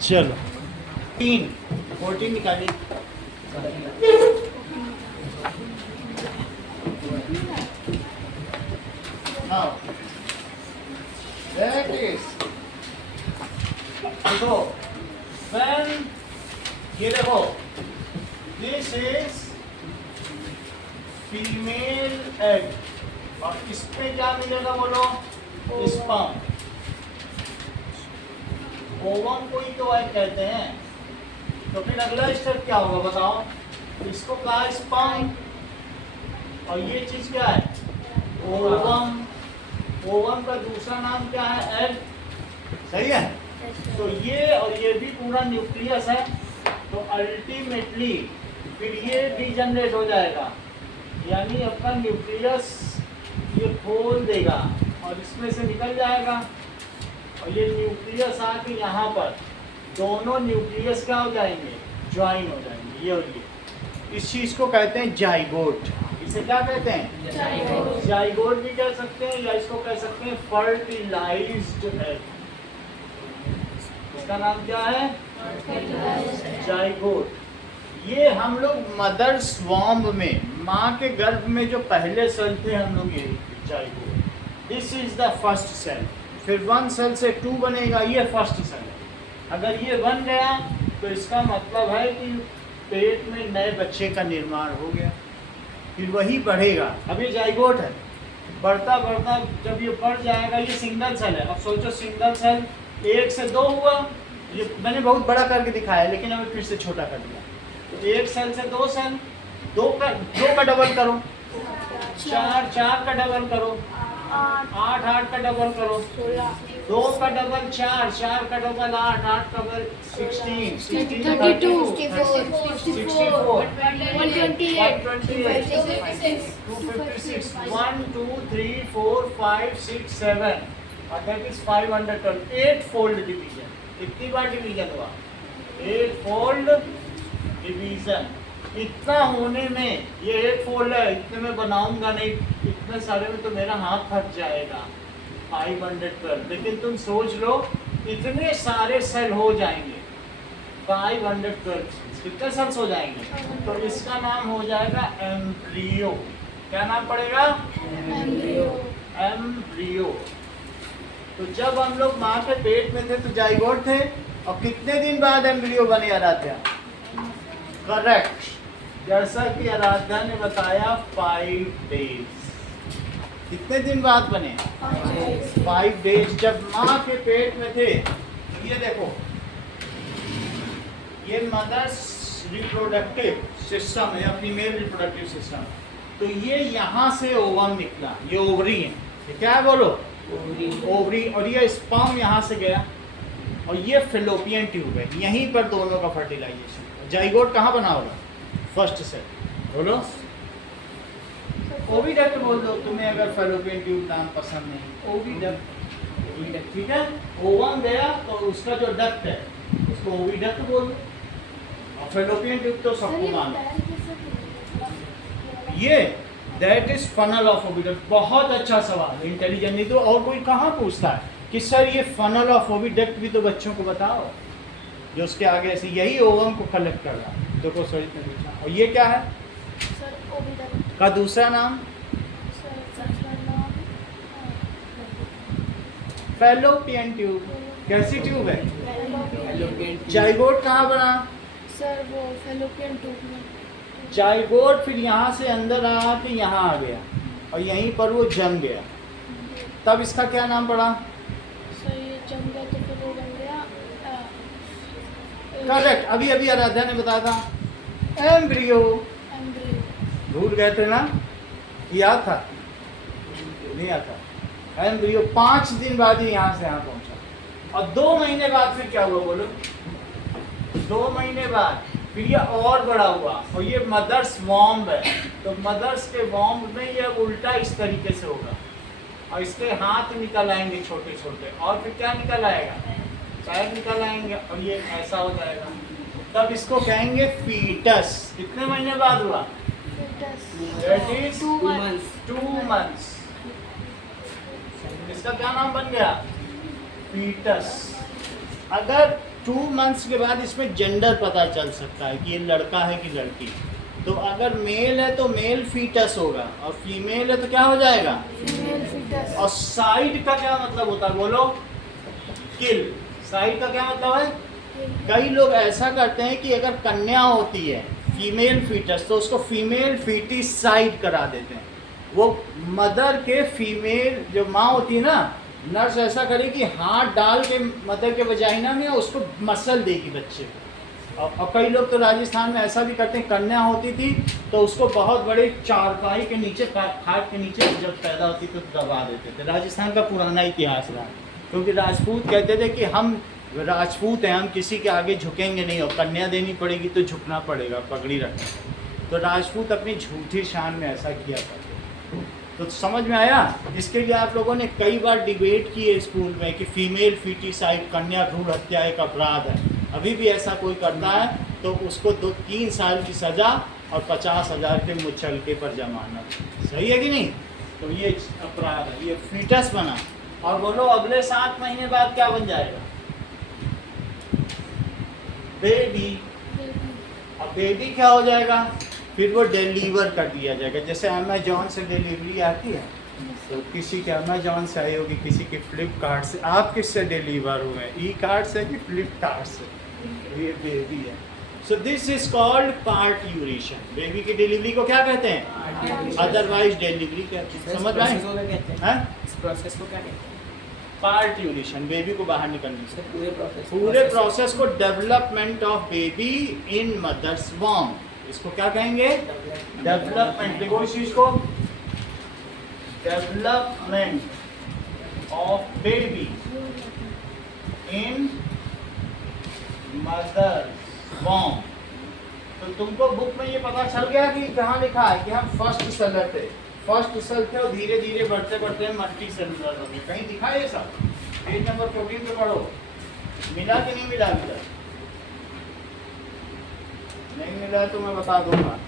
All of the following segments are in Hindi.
चलो 14 निकालिए। Now, that is, देखो, when ये देखो, this is फीमेल एग और इसमें क्या मिलेगा बोलो? स्पर्म। ओवम को ही तो एग कहते हैं। तो फिर अगला स्टेप क्या होगा बताओ? इसको कहा स्पर्म और ये चीज क्या है? ओवम। ओवम का दूसरा नाम क्या है? एग। सही है? तो ये और ये भी पूरा न्यूक्लियस है। तो अल्टीमेटली फिर ये डीजनरेट हो जाएगा, यानी अपना न्यूक्लियस ये खोल देगा और इसमें से निकल जाएगा और ये न्यूक्लियस आके यहाँ पर दोनों न्यूक्लियस क्या हो जाएंगे? ज्वाइन हो जाएंगे, ये और ये। इस चीज़ को कहते हैं जाइगोट। इसे क्या कहते हैं? जाइगोट। जाइगोट भी कह सकते हैं या इसको कह सकते हैं फर्टिलाइज्ड एग। इसका नाम क्या है? जाइगोट। ये हम लोग मदर स्वॉम्ब में, माँ के गर्भ में जो पहले सेल थे हम लोग, ये zygote. This is the first cell. फिर 1 सेल से 2 बनेगा, ये फर्स्ट सेल है। अगर ये बन गया तो इसका मतलब है कि पेट में नए बच्चे का निर्माण हो गया। फिर वही बढ़ेगा। अब ये जाइगोट है, बढ़ता बढ़ता जब ये बढ़ जाएगा, ये सिंगल सेल है। अब सोचो सिंगल सेल 1 से 2 हुआ। ये मैंने बहुत बड़ा करके दिखाया लेकिन अभी फिर से छोटा कर दिया। तो 1 सेल से 2 सेल, 2 का डबल करो, 4 का डबल करो, 8 का डबल करो, 2 का डबल 4 का डबल 8 का डबल 16, 32, 64, 128, 256, 1 2 3 4 5 6 7 और दैट इज 512। 8 fold division. कितनी बार डिवीजन हुआ? 8 फोल्ड डिवीजन। इतना होने में ये 8 फोल्ड है, इतने में बनाऊंगा नहीं, इतने सारे में तो मेरा हाथ थक जाएगा। 512। लेकिन तुम सोच लो इतने सारे सेल हो जाएंगे, 512 कितने सेल्स हो जाएंगे? तो इसका नाम हो जाएगा एम्ब्रियो। क्या नाम पड़ेगा? एम्ब्रियो। तो जब हम लोग माँ के पेट में थे तो जाइगोट थे, और कितने दिन बाद एम्ब्रियो बने आराध्या? करेक्ट, जैसा कि आराध्या ने बताया 5 डेज। कितने दिन बाद बने? 5 डेज। जब माँ के पेट में थे, ये देखो, ये मदर्स रिप्रोडक्टिव सिस्टम है, फीमेल रिप्रोडक्टिव सिस्टम। तो ये यहाँ से ओवम निकला, ये ओवरी है। ये क्या है बोलो? ओवरी। और ये स्पर्म यहाँ से गया और ये फेलोपियन ट्यूब है, यहीं पर दोनों का फर्टिलाइजेशन। जाइगोट कहाँ बना होगा? First cell. बोलो ओविडक्ट बोल दो तुम्हें, अगर फेलोपियन ट्यूब नाम पसंद नहीं। ओविडक्ट, ठीक है। ओवम गया तो उसका जो डक्ट है उसको ओविडक्ट बोल दो, और फेलोपियन ट्यूब तो सबको मानो। ये that is funnel of oviduct. बहुत अच्छा सवाल, इंटेलिजेंट। नहीं तो और कोई कहाँ पूछता है कि सर ये फनल ऑफ ओविडक्ट भी तो बच्चों को बताओ, जो उसके आगे ऐसे यही ओवम को कलेक्ट कर रहा है। देखो सही पूछा। और ये क्या है? सर ओविडक्ट का दूसरा नाम? Fallopian tube. कैसी ट्यूब है? जाइगोट कहाँ बना? सर वो फेलोपियन ट्यूब में। जाइगोट फिर यहाँ से अंदर आ के यहाँ आ गया और यहीं पर वो जम गया, तब इसका क्या नाम पड़ा? सर ये जम गया तो फिर वो बन गया करेक्ट। अभी अभी आराध्या ने बताया था एम्ब्रियो। एम्ब्रियो। भूल गए थे ना? याद था? नहीं आता। एम्ब्रियो 5 दिन बाद ही यहाँ से यहाँ पहुँचा। और 2 महीने बाद फिर क्या हुआ बोलो? 2 महीने बाद फिर ये और बड़ा हुआ और ये मदर्स वॉम्ब है। तो मदर्स के वॉम्ब में ये उल्टा इस तरीके से होगा और इसके हाथ निकल आएंगे छोटे छोटे, और फिर क्या निकल आएगा? पैर निकल आएंगे और ये ऐसा हो जाएगा। तब इसको कहेंगे फीटस। कितने महीने बाद हुआ? That is 2 months। इसका क्या नाम बन गया? फीटस। अगर 2 मंथ्स के बाद इसमें जेंडर पता चल सकता है कि ये लड़का है कि लड़की। तो अगर मेल है तो मेल फीटस होगा और फीमेल है तो क्या हो जाएगा? Female foetus. और साइड का क्या मतलब होता है बोलो? किल। साइड का क्या मतलब है? कई लोग ऐसा करते हैं कि अगर कन्या होती है फीमेल फीटस तो उसको फीमेल फीटिसाइड करा देते हैं। वो मदर के फीमेल जो माँ होती है ना, नर्स ऐसा करेगी हाथ डाल के मदर के वजाइना में उसको मसल देगी बच्चे को। और कई लोग तो राजस्थान में ऐसा भी करते हैं, कन्या होती थी तो उसको बहुत बड़े चारपाई के नीचे खाट के नीचे जब पैदा होती तो दबा देते थे। राजस्थान का पुराना इतिहास रहा, क्योंकि राजपूत कहते थे कि हम राजपूत हैं, हम किसी के आगे झुकेंगे नहीं और कन्या देनी पड़ेगी तो झुकना पड़ेगा, पगड़ी रखना। तो राजपूत अपनी झूठी शान में ऐसा किया करते। तो समझ में आया? इसके लिए आप लोगों ने कई बार डिबेट की है स्कूल में कि फीमेल फीटिसाइड, कन्या भ्रूण हत्या एक अपराध है। अभी भी ऐसा कोई करता है तो उसको 2-3 साल की सज़ा और 50,000 के मुचलके पर जमानत। सही है कि नहीं? तो ये अपराध है, ये फीटस बना। और बोलो अगले 7 महीने बाद क्या बन जाएगा? बेबी। अब बेबी क्या हो जाएगा? फिर वो डिलीवर कर दिया जाएगा। जैसे अमेजॉन से डिलीवरी आती है तो किसी के अमेजॉन से आई होगी, किसी के फ्लिपकार्ट से। आप किससे डिलीवर हुए? ई कार्ड से कि फ्लिपकार्ट से? ये बेबी है। So this is called parturition. Baby की डिलीवरी को क्या कहते हैं? अदरवाइज डिलीवरी कहते हैं। समझ में आए? इस प्रोसेस को क्या कहते हैं? पार्ट्यूरेशन, बेबी को बाहर निकलने से। पूरे पूरे प्रोसेस को development of baby in mother's वॉर्म, इसको क्या कहेंगे? डेवलपमेंट। देखो इस चीज को, development of baby in mother's वॉर्म। तो तुमको बुक में ये पता चल गया कि कहाँ लिखा है कि हम फर्स्ट सेलर थे, फर्स्ट सेल थे और धीरे धीरे बढ़ते बढ़ते मल्टी सेलुलर हो गए। कहीं दिखा है ये सब? पेज नंबर 14 पे पढ़ो। मिला कि नहीं मिला? नहीं मिला तो मैं बता दूंगा।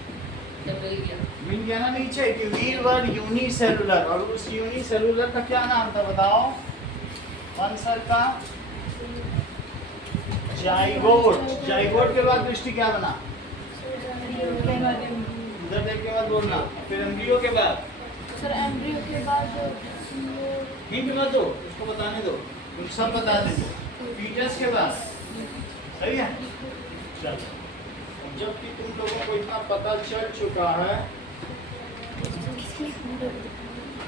मिल गया ना नीचे कि वी वर यूनिसेलुलर। और उस यूनिसेलुलर का क्या नाम था बताओ? आंसर का जाइगोट। जाइगोट के बाद दृष्टि क्या बना? उधर देख के मत बोलना। फिर एम्ब्रियो के बाद? सर एम्ब्रियो के बाद हिंट मत दो, उसको बताने दो, तुम सब बता देंगे। फीटस के बाद? सही है। चलो, जबकि तुम लोगों को इतना पता चल चुका है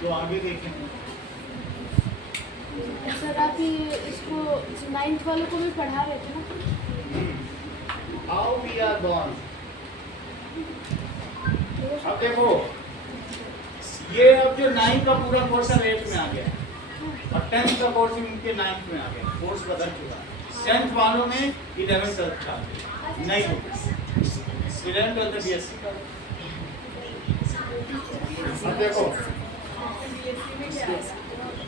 तो आगे देखेंगे। सर आप ये इसको 9th वालों को भी पढ़ा रहे थे ना? How we are born. अब देखो ये अब जो 9 का पूरा पोर्शन 8 में आ गया और 10th का पोर्शन इनके 9th में आ गया। कोर्स बदल चुका है। 10th वालों में 11th 12th का नहीं होगा। 11th 12th BSc का। अब देखो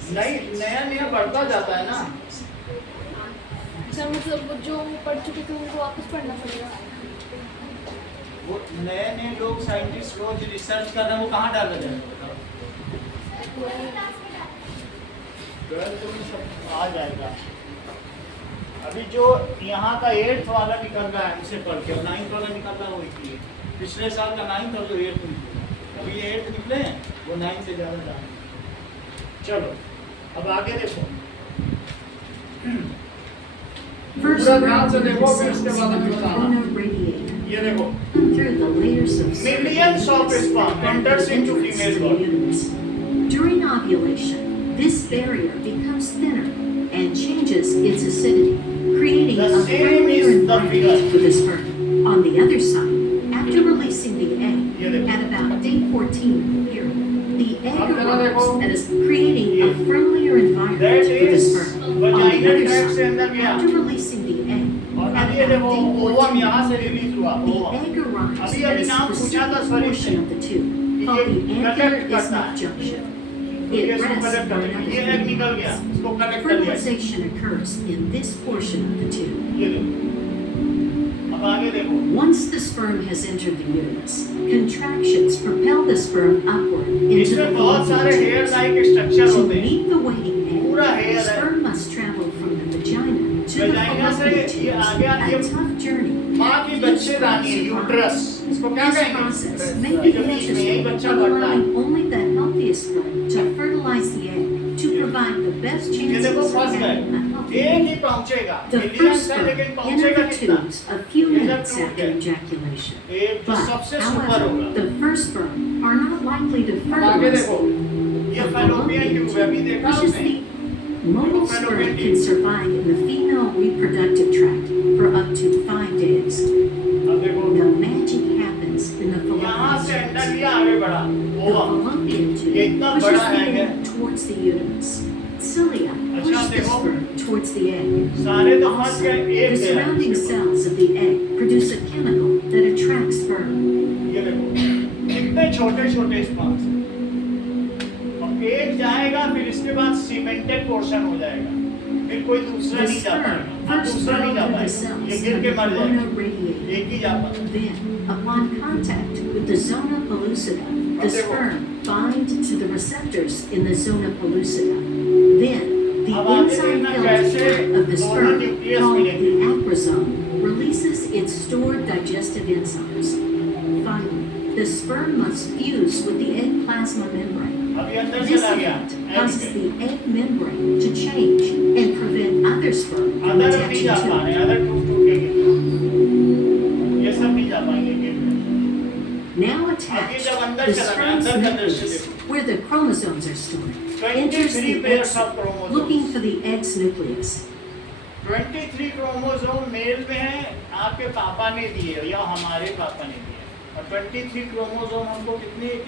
नहीं, नया नया बढ़ता जाता है ना। सर मतलब जो पढ़ चुके थे उनको वापस पढ़ना पड़ेगा? वो नए नए लोग साइंटिस्ट रोज रिसर्च कर रहे हैं, वो कहाँ डाला जाएगा बताओ? 12th में सब आ जाएगा। अभी जो यहाँ का 8th वाला निकल रहा है उसे पढ़ के, 9th वाला निकल रहा है वो इसलिए। पिछले साल का 9th और जो 8th निकले, अभी ये 8th निकले हैं वो 9th से ज़्यादा जाएंगे। चलो अब आगे देखो, पूरा ध्यान से देखो, फिर उसके बाद हमें बताना। ये देखो, millions of sperm enters into female body. During ovulation, this barrier becomes thinner and changes its acidity, creating The a same friendlier is the environment figure. for the sperm. On the other side, after releasing the egg Yeah, at about day 14 here, the egg After that, arrives देखो, and is creating a Yeah. friendlier environment That for the is sperm. On the vaginal other tract से side, अंदर गया। after releasing the egg और at अभी ये about देखो day ओवम 14, यहाँ से रिलीज हुआ। the ओवम egg arrives अभी at अभी a नाम पूछा था specific शरीर portion से of the tube ये called the कनेक्ट anterior करता isthmic है, junction. ये It इसको rests कनेक्ट कर right दिया, at ये the एग निकल गया, इसको कनेक्ट कर दिया। Fertilization occurs in this portion of the tube. ये देखो, अब आगे देखो, Once the sperm has entered the uterus, contractions propel the sperm upward into the इसमें बहुत सारे fallopian hair tubes. Like structure To होते हैं। meet the waiting egg, पूरा the हेयर है। sperm must travel from the vagina to the vagina यहाँ से ये Inhabitants, आगे आगे a tough journey. माँ की बच्चेदानी है, यूट्रस, इसको क्या This कहेंगे? process may ये be जो बीच में यही necessary बच्चा of बढ़ता है। allowing only the healthiest sperm to fertilize the egg to provide the best ये देखो chances of फंस having a गए, healthy एक egg. ही पहुंचेगा, The मिलियंस first है लेकिन sperm पहुंचेगा enter the कितना? tubes a few ये जब minutes टूट after गए, ejaculation. एक जो But, सबसे सुपर however, होगा। the first sperm are not likely to अब आगे fertilize देखो, the ये फैलोपियन ट्यूब है, अभी देखा which is आपने? the mobile sperm can survive in the female reproductive tract for up to 5 days. अब देखो, The magic happens in the यहाँ से fallopian अंडा tubes. लिया आगे बढ़ा, The ओवा, fallopian ये tube इतना pushes बड़ा the है क्या? egg towards the uterus. Cilia push the देखो। sperm towards the egg. सारे तो फंस Also, गए, एक the गया। surrounding cells of the egg produce a chemical that attracts sperm. ये देखो, कितने छोटे छोटे स्पर्म्स हैं। अब एक जाएगा, फिर इसके बाद सीमेंटेड पोर्शन हो जाएगा, फिर कोई दूसरा The नहीं जा sperm पाएगा, अब first दूसरा नहीं जा grow through the पाएगा, cells ये of गिर the के मर जाएगा, radiator. एक ही जा पाएगा। Then, upon contact with the zona pellucida, the sperm bind to the receptors in the zona pellucida. Then, the अब आगे inside देखना filled कैसे part of the दोनों sperm, न्यूक्लियस called मिलेंगे। the acrosome, releases its stored digestive enzymes. Finally, the sperm must fuse with the egg plasma membrane. अभी अंदर This चला गया, event causes the egg membrane to change and prevent other sperm from अंदर भी नहीं attaching जा to पा रहे, it. अंदर टूट टूट के गिर, ये सब नहीं जा पाएंगे गिर में। Now attached, जब अंदर the चला गया, sperm's अंदर का दृश्य nucleus, देखो। where the chromosomes are stored, enters 23 the pairs egg of chromosomes। looking for the egg's nucleus. 23 chromosome male में है, आपके पापा ने दिए या हमारे पापा ने दिए, और 23 क्रोमोसोम हमको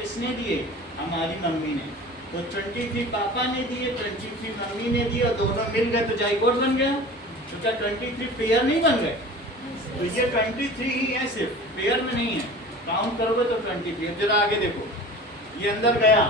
किसने दिए? हमारी मम्मी ने। तो 23 पापा ने दिए, 23 मम्मी ने दिए, और दोनों मिल गए तो जाइगोट बन गया। तो क्या 23 पेयर नहीं बन गए? तो ये 23 ही है, सिर्फ पेयर में नहीं है, काउंट करोगे तो 23। अब जरा आगे देखो, ये अंदर गया,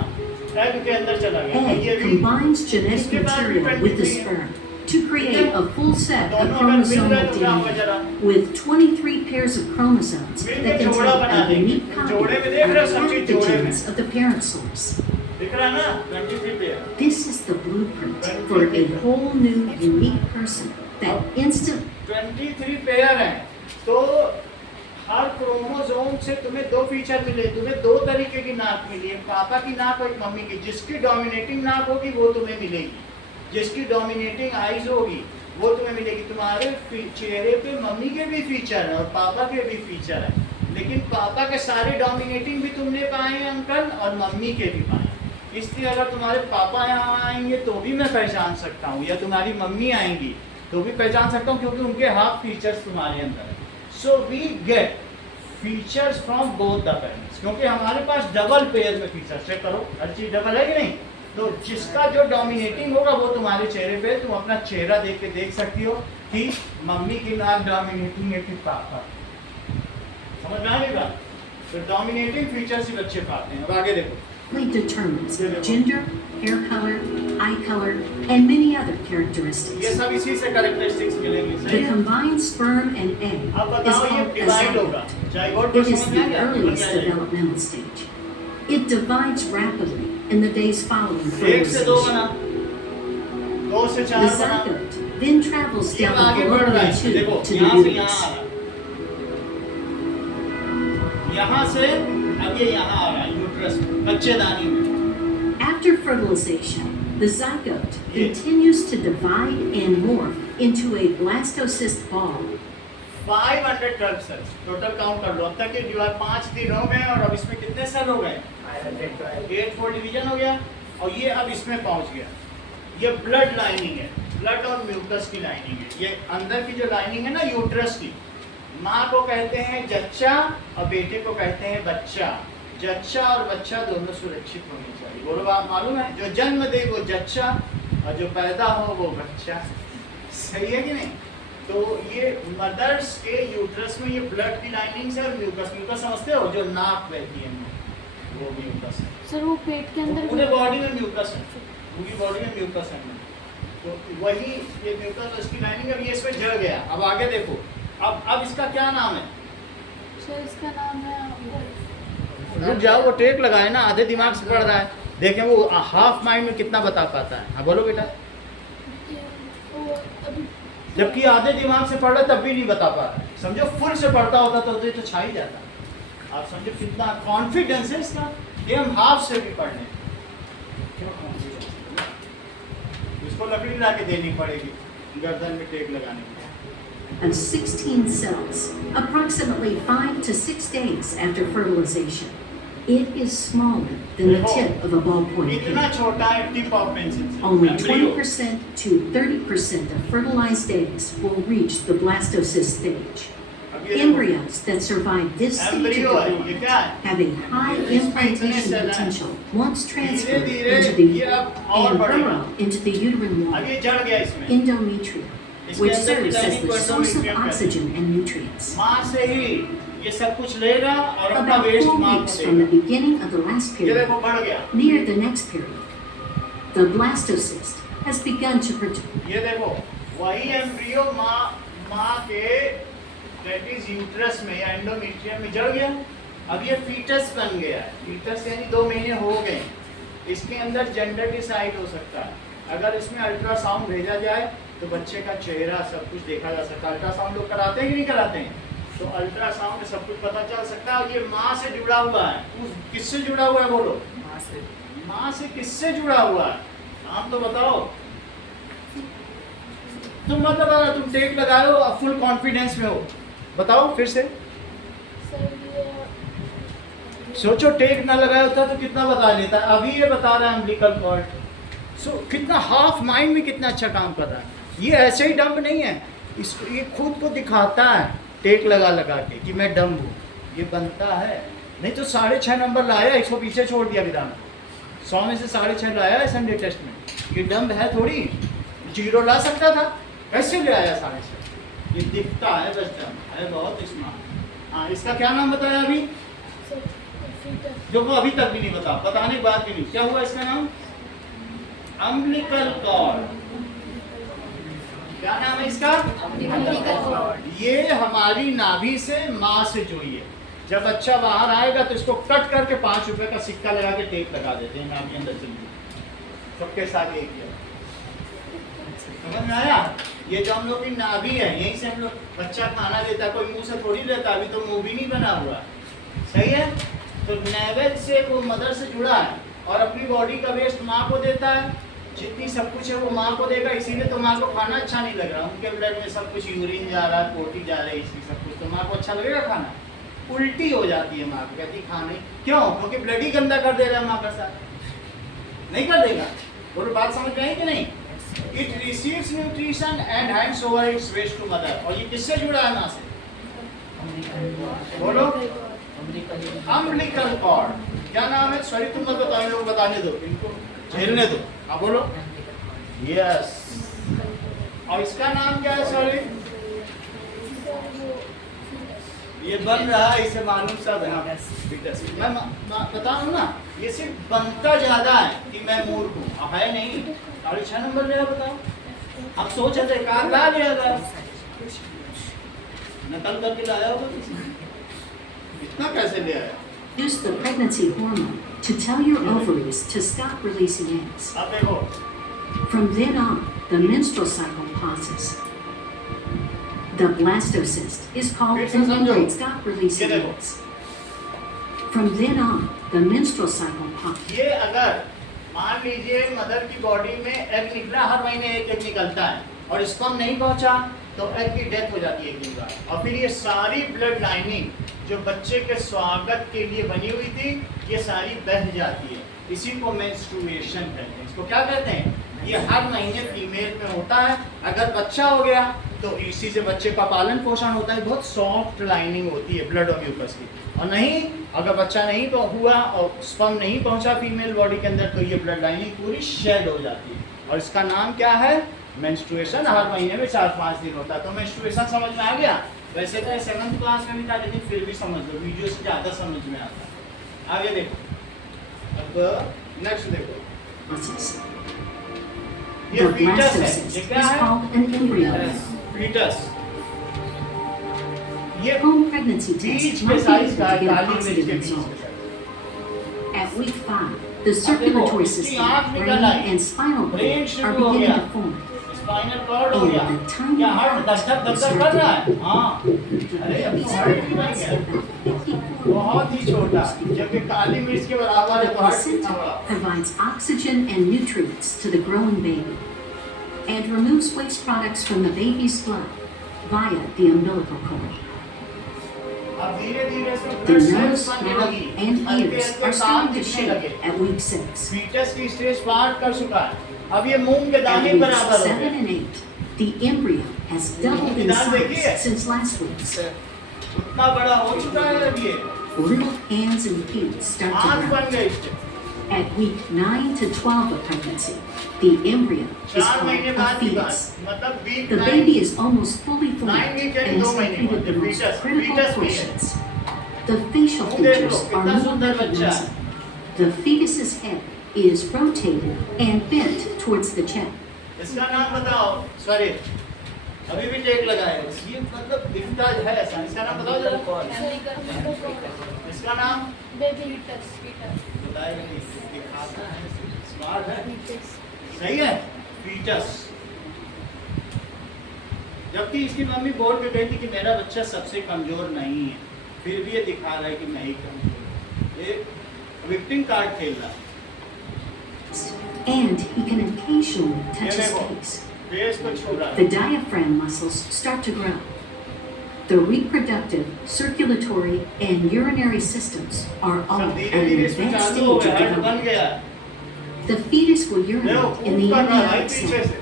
एग के अंदर चला गया, Egg ये भी combines genetic इसके बाद भी material with the 23 है। sperm to create a full set of दोनों अगर मिल chromosomal गए तो क्या होगा DNA. जरा? With 23 pairs of chromosomes mill that के contain जोड़ा बना a देंगे। unique copy जोड़े of में देख रहे हो, the सब चीज जोड़े में। antigens of the parent source. दिख रहा है ना 23 pair. This is the blueprint for a whole new, unique person that instant 23 pair हैं, तो हर क्रोमोसोम से तुम्हें दो फीचर मिले, तुम्हें दो तरीके की नाक मिली, एक पापा की नाक और एक मम्मी की। जिसकी डोमिनेटिंग नाक होगी वो तुम्हें मिलेगी, जिसकी डोमिनेटिंग आईज होगी वो तुम्हें मिलेगी। तुम्हारे चेहरे पे मम्मी के भी फीचर हैं और पापा के भी फीचर हैं, लेकिन पापा के सारे डोमिनेटिंग भी तुमने पाए हैं अंकल, और मम्मी के भी पाए। इसलिए अगर तुम्हारे पापा यहाँ आएंगे तो भी मैं पहचान सकता हूँ, या तुम्हारी मम्मी आएंगी तो भी पहचान सकता हूँ, क्योंकि उनके हाफ फीचर्स तुम्हारे अंदर है। So we get features from both the parents, क्योंकि हमारे पास डबल पेयर में फीचर्स। चेक करो, हर चीज डबल है कि नहीं? तो जिसका जो डोमिनेटिंग होगा वो तुम्हारे चेहरे पे, तुम अपना चेहरा देख के देख सकती हो कि मम्मी की नाक डोमिनेटिंग है कि पापा। समझ में आएगा? तो डोमिनेटिंग फीचर्स ही बच्चे पाते हैं। अब आगे देखो, determines gender, hair color, eye color, and many other ये characteristics. सब इसी से कैरेक्टरिस्टिक्स मिलेंगे, The सही है? combined sperm and egg अब is बताओ ये called a डिवाइड होगा, zygote. जाइगोट को It is समझ the में आ गया? earliest developmental stage. It divides rapidly in the days following एक से दो fertilization. बना, दो से The चार बना, zygote then travels ये down the आगे बढ़ रहा fallopian है, देखो tube to the यहाँ से uterus. यहाँ आ रहा है, यहाँ से अब ये यहाँ आ रहा है यूट्रस में, बच्चेदानी में। After fertilization, the zygote Yeah. continues to divide and morph into a blastocyst ball. 512 cells total count कर लो, अब तक ये डिवाइड 5 दिन हो गए, और अब इसमें कितने सेल हो गए? 8 डिवीजन हो गया, और ये अब इसमें पहुंच गया। ये ब्लड लाइनिंग है, ब्लड और म्यूकस की लाइनिंग है। ये अंदर की जो लाइनिंग है ना यूट्रस की, माँ को कहते हैं जच्चा और बेटे को कहते हैं बच्चा। जच्चा और बच्चा दोनों सुरक्षित होने चाहिए। बोलो, बात मालूम है? जो जन्म दे वो जच्चा, और जो पैदा हो वो बच्चा। सही है कि नहीं? तो ये मदर्स के यूट्रस में ये ब्लड की लाइनिंग से, और म्यूकस, म्यूकस समझते हो जो नाक बहती है वो म्यूकस है। सर वो पेट के अंदर पूरे बॉडी में म्यूकस है, पूरी बॉडी में म्यूकस है। तो वही ये म्यूकस उसकी लाइनिंग, अब ये इसमें जड़ गया। अब आगे देखो, अब इसका क्या नाम है? सर इसका नाम है रुक जाओ, वो टेक लगाए ना, आधे दिमाग से पढ़ रहा है, देखें वो हाफ माइंड में कितना बता पाता है। हाँ बोलो बेटा। वो अभी जबकि आधे दिमाग से पढ़ रहा तब भी नहीं बता पा रहा। समझो फुल से पढ़ता होता तो छा ही जाता। आप समझो कितना कॉन्फिडेंस है इसका, ये हम हाफ से भी पढ़ लें। क्यों कॉन्फिडेंस? इसको लकड़ी ला के देनी पड़ेगी गर्दन में टेक लगाने के लिए। Of 16 cells, approximately 5 to 6 days after fertilization. It is smaller than the tip of a ballpoint इतना pen. छोटा है टिप ऑफ पेंसिल से। Only embryo. 20% to 30% of fertilized eggs will reach the blastocyst stage. अब ये देखो, Embryos that survive this stage of embryo है, ये development क्या है? have a high implantation potential once transferred धीरे-धीरे into the ये अब और and बढ़ेगा। burrow into the uterine अब wall, ये जड़ गया इसमें। endometrium, इसके which अंदर serves as lining the को source of endometrium कहते हैं। oxygen and nutrients. माँ से ही ये सब कुछ लेगा और अपना About वेस्ट 4 माँ को weeks from the देगा। beginning of the last ये period, देखो बढ़ गया। near the next period, the blastocyst has begun to produce. ये देखो वही एम्ब्रियो माँ के दैट इज यूट्रस में या एंडोमेट्रियम में जड़ गया। अब ये फीटस बन गया है। फीटस यानी 2 महीने हो गए। इसके अंदर जेंडर डिसाइड हो सकता है। अगर इसमें अल्ट्रासाउंड भेजा जाए तो बच्चे का चेहरा सब कुछ देखा जा सकता है। अल्ट्रासाउंड लोग कराते हैं कि नहीं कराते हैं? तो अल्ट्रासाउंड सब कुछ पता चल सकता है। और ये माँ से जुड़ा हुआ है। उस किससे जुड़ा हुआ है बोलो? माँ से किससे जुड़ा हुआ है? आप तो बताओ। तुम मत बताओ, तुम टेक लगाए हो, अब फुल कॉन्फिडेंस में हो। बताओ फिर से। सर ये सोचो टेक ना लगाया होता तो कितना बता लेता। अभी ये बता रहा है अम्बिलिकल कॉर्ड। सो कितना हाफ माइंड में कितना अच्छा काम कर रहा है। ये ऐसे ही डम्ब नहीं है, इसको ये खुद को दिखाता है टेक लगा लगा के कि मैं डम्ब हूँ। ये बनता है, नहीं तो 6.5 नंबर लाया, इसको पीछे छोड़ दिया विधान। 100 में से 6.5 लाया है संडे टेस्ट में। ये डम्ब है थोड़ी, 0 ला सकता था, कैसे ले आया 6.5? ये दिखता है बस डम्ब है, बहुत स्मार्ट। हाँ, इसका क्या नाम बताया अभी? सर फीटस जो वो अभी तक भी नहीं बता, बताने की बात भी नहीं। क्या हुआ इसका नाम? Umbilical cord. क्या नाम है इसका? Umbilical cord. ये हमारी नाभि से माँ से जुड़ी है। जब बच्चा बाहर आएगा तो इसको कट करके 5 रुपए का सिक्का लगा के टेप लगा देते हैं नाभि अंदर से। सबके साथ एक ही है। समझ में आया? ये जो हम लोग की नाभि है, यहीं से हम लोग बच्चा खाना लेता है, कोई मुंह से थोड़ी लेता। अभी तो मुंह भी नहीं बना हुआ, सही है? तो नेवल से वो मदर से जुड़ा है और अपनी बॉडी का वेस्ट माँ को देता है। जितनी सब कुछ है वो माँ को देगा। इसीलिए तो माँ को खाना अच्छा नहीं लग रहा। उनके ब्लड में सब कुछ यूरिन जा रहा है, पोटी जा रही है, इसी सब कुछ। तो माँ को अच्छा लगेगा खाना? उल्टी हो जाती है माँ को, कहती खाना ही क्यों? क्योंकि ब्लड ही गंदा कर दे रहा है माँ का साथ। नहीं कर देगा? बोलो बात समझ में आई कि नहीं? It receives nutrition and hands over its waste to mother. और ये किससे जुड़ा है माँ से? बोलो। Umbilical cord. क्या नाम है? सॉरी तुम मत बताओ, इन लोग बताने दो, इनको झेलने दो। हाँ बोलो। यस। और इसका नाम क्या है? सॉरी सर वो ये बन रहा है, इसे मालूम सब है। हाँ, फीटस। मैं बताऊँ ना, ये सिर्फ बनता ज्यादा है कि मैं मूर्ख हूँ, है नहीं। 6.5 नंबर ले बताओ। आप सोच रहे कार ला लिया था, नकल करके लाया होगा किसी। इतना कैसे ले आया? Use the pregnancy hormone to tell your ovaries to stop releasing eggs. आप देखो, From then on, the menstrual cycle pauses. The blastocyst is called Wait, an Sanjo. embryo. Stop releasing ये देखो। eggs. From then on, the menstrual cycle pauses. ये अगर मान लीजिए मदर की बॉडी में एग निकला, हर महीने एक एग निकलता है और स्पर्म नहीं पहुंचा तो एग की डेथ हो जाती है एक दिन बाद। और फिर ये सारी ब्लड लाइनिंग जो बच्चे के स्वागत के लिए बनी हुई थी, ये सारी बह जाती है। इसी को मेंस्ट्रुएशन कहते हैं। इसको क्या कहते हैं? ये हर महीने फीमेल में होता है। अगर बच्चा हो गया तो इसी से बच्चे का पालन पोषण होता है। बहुत सॉफ्ट लाइनिंग होती है ब्लड और म्यूकस की। और नहीं, अगर बच्चा नहीं तो हुआ और स्पर्म नहीं पहुंचा फीमेल बॉडी के अंदर, तो ये ब्लड लाइनिंग पूरी शेड हो जाती है। और इसका नाम क्या है? मेंस्ट्रुएशन। हर महीने में 4-5 दिन होता है। तो मेंस्ट्रुएशन समझ में आ गया? वैसे तो 7th क्लास में भी था, लेकिन फिर भी समझ लो, वीडियो से ज़्यादा समझ में आता है। आगे देखो, अब नेक्स्ट देखो। Process. ये The फीटस है। blastocyst ये क्या is है? called an embryo. फीटस। ये Home pregnancy बीज tests के might be साइज used का to get a काली मिर्च positive के बीज result. के size. At week 5, the circulatory इसकी system, आँख निकल brain, I. and spinal Brain cord शुरू are हो beginning गया। to form. स्पाइनल कॉर्ड हो गया, And the tiny क्या हार्ट heart धक is धक कर रहा है? starting हाँ, अरे अब तो हार्ट भी बन गया, बहुत ही छोटा, जबकि काली मिर्च के बराबर है तो The हार्ट कितना placenta बड़ा? provides oxygen and nutrients to the growing baby and removes waste products from the baby's blood via the umbilical cord. अब धीरे-धीरे इसमें The ब्लड nose, सेल्स बनने mouth, लगी, and हल्के ears हल्के are कान starting to दिखने लगे, shape at week 6. फीटस की स्टेज पार कर चुका है, अब ये मूंग के दाने At weeks बराबर हो 7 गए, and 8, the embryo has doubled in दान देखिए। size since last week. Sir. उतना बड़ा हो चुका है अब ये, Little hands and feet start to हाथ grow. बन गए इसके, At week 9 to 12 of pregnancy, the embryo is 4 called महीने a बाद की बात, fetus. मतलब week The baby is almost fully formed 9 week and यानी has 2 महीने completed the बाद, most fetus, critical fetus भी है। portions. The facial मुंह देख लो, features are कितना more सुंदर बच्चा है। recognizable. The fetus's head is rotated and bent towards the chest. इसका नाम बताओ, सॉरी, अभी भी टेक लगाए, ये मतलब दिखता है ऐसा, इसका नाम बताओ जरा, इसका नाम बेबी फीटस बताएगा नहीं, दिखाता है, स्मार्ट है, सही है, फीटस। जबकि इसकी मम्मी बोल के गई थी कि मेरा बच्चा सबसे कमजोर नहीं है, फिर भी ये दिखा रहा है कि मैं ही कमजोर, ये विक्टिम कार्ड खेल रहा है। And he can occasionally touch ये his देखो, face. फेस को छू रहा The है, diaphragm muscles start to grow. The reproductive, circulatory, and urinary systems are all सब at धीरे an धीरे इसमें advanced चालू हो stage of गया, हेड बन development. गया, The fetus will देखो urinate in खूब the कर रहा है amniotic पीछे sac. से,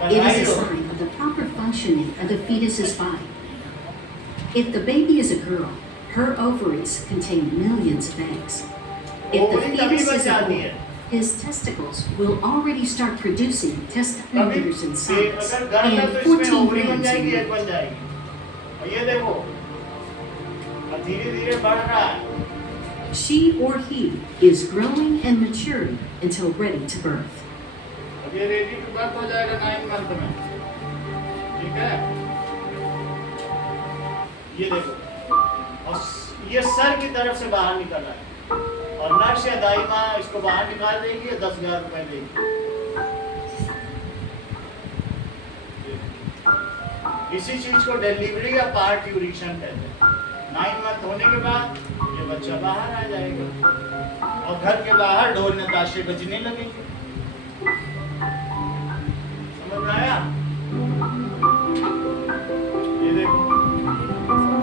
It is बनाई a दो। sign of the proper functioning of the fetus's body. If the baby is a girl, her ovaries contain millions of eggs. If the ovary तभी fetus बन is a जाती boy, है, his testicles will already start producing कभी testimeters in size अगर गर्म है and तो इसमें 14 ओवरी बन grams जाएगी, in एग weight. बन जाएगी, और ये देखो, अब धीरे धीरे बढ़ रहा है, She or he is growing and maturing until ready to birth. अब ये रेडी टू बर्थ हो जाएगा 9 मंथ में, ठीक है, ये देखो, और ये सर की तरफ से बाहर निकल रहा है, और नर्स या दाई माँ इसको बाहर निकाल देगी और 10,000 रुपए देगी। इसी चीज को डिलीवरी या पार्ट्यूरेशन कहते हैं। 9 मंथ होने के बाद ये बच्चा बाहर आ जाएगा और घर के बाहर ढोल नताशे बजने लगेंगे। समझ में आया? ये देखो,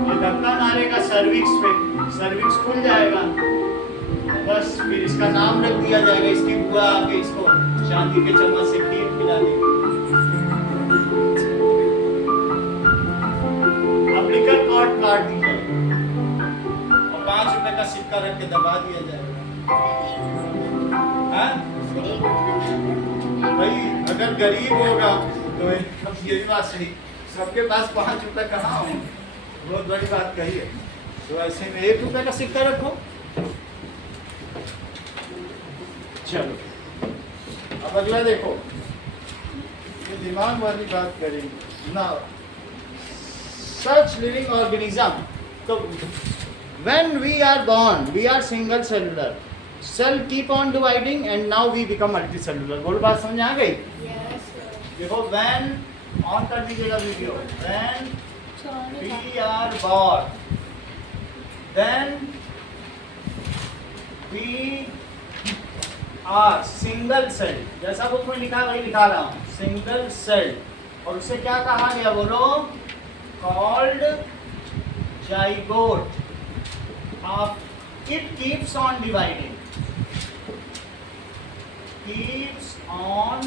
ये धक्का मारेगा सर्विक्स पे, सर्विक्स खुल जाएगा, बस फिर इसका नाम रख दिया जाएगा, इसकी बुआ आके इसको चांदी के चम्मच से खीर खिला देगी। अम्बिलिकल कॉर्ड काट दी जाएगी और 5 रुपए का सिक्का रख के दबा दिया जाएगा। हाँ? भाई अगर गरीब होगा तो ये भी बात सही, सबके पास 5 रुपए कहाँ हो, बहुत बड़ी बात कही है, तो ऐसे में 1 रुपए का सिक्का रखो। चलो अब अगला देखो, ये दिमाग वाली बात करेंगे ना, सच लिविंग ऑर्गेनिज्म। तो when we are born we are single cellular, cell keep on dividing and now we become multicellular। बोल बात समझ आ गई? देखो when ऑन कर दीजिएगा video, when we are born then we are single cell, जैसा बुक में लिखा वही लिखा रहा हूँ, सिंगल सेल। और उसे क्या कहा गया बोलो? Called zygote. It keeps on dividing, keeps on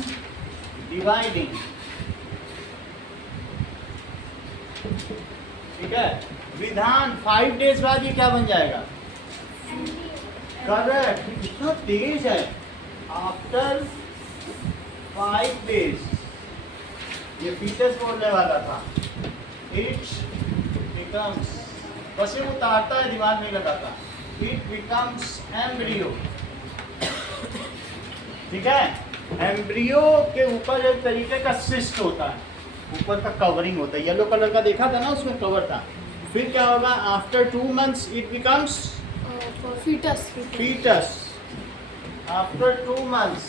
dividing, ठीक है। विधान 5 डेज बाद ये क्या बन जाएगा? करेक्ट, इतना तेज है। आफ्टर 5 डेज, ये फीचर्स बोलने वाला था, इट बिकम्स, बस ये उतारता है, दिमाग नहीं लगाता, इट बिकम्स एम्ब्रियो, ठीक है। एम्ब्रियो के ऊपर एक तरीके का सिस्ट होता है, ऊपर का कवरिंग होता है, येलो कलर का देखा था ना, उसमें कवर था। फिर क्या होगा? After 2 months it becomes fetus, after 2 months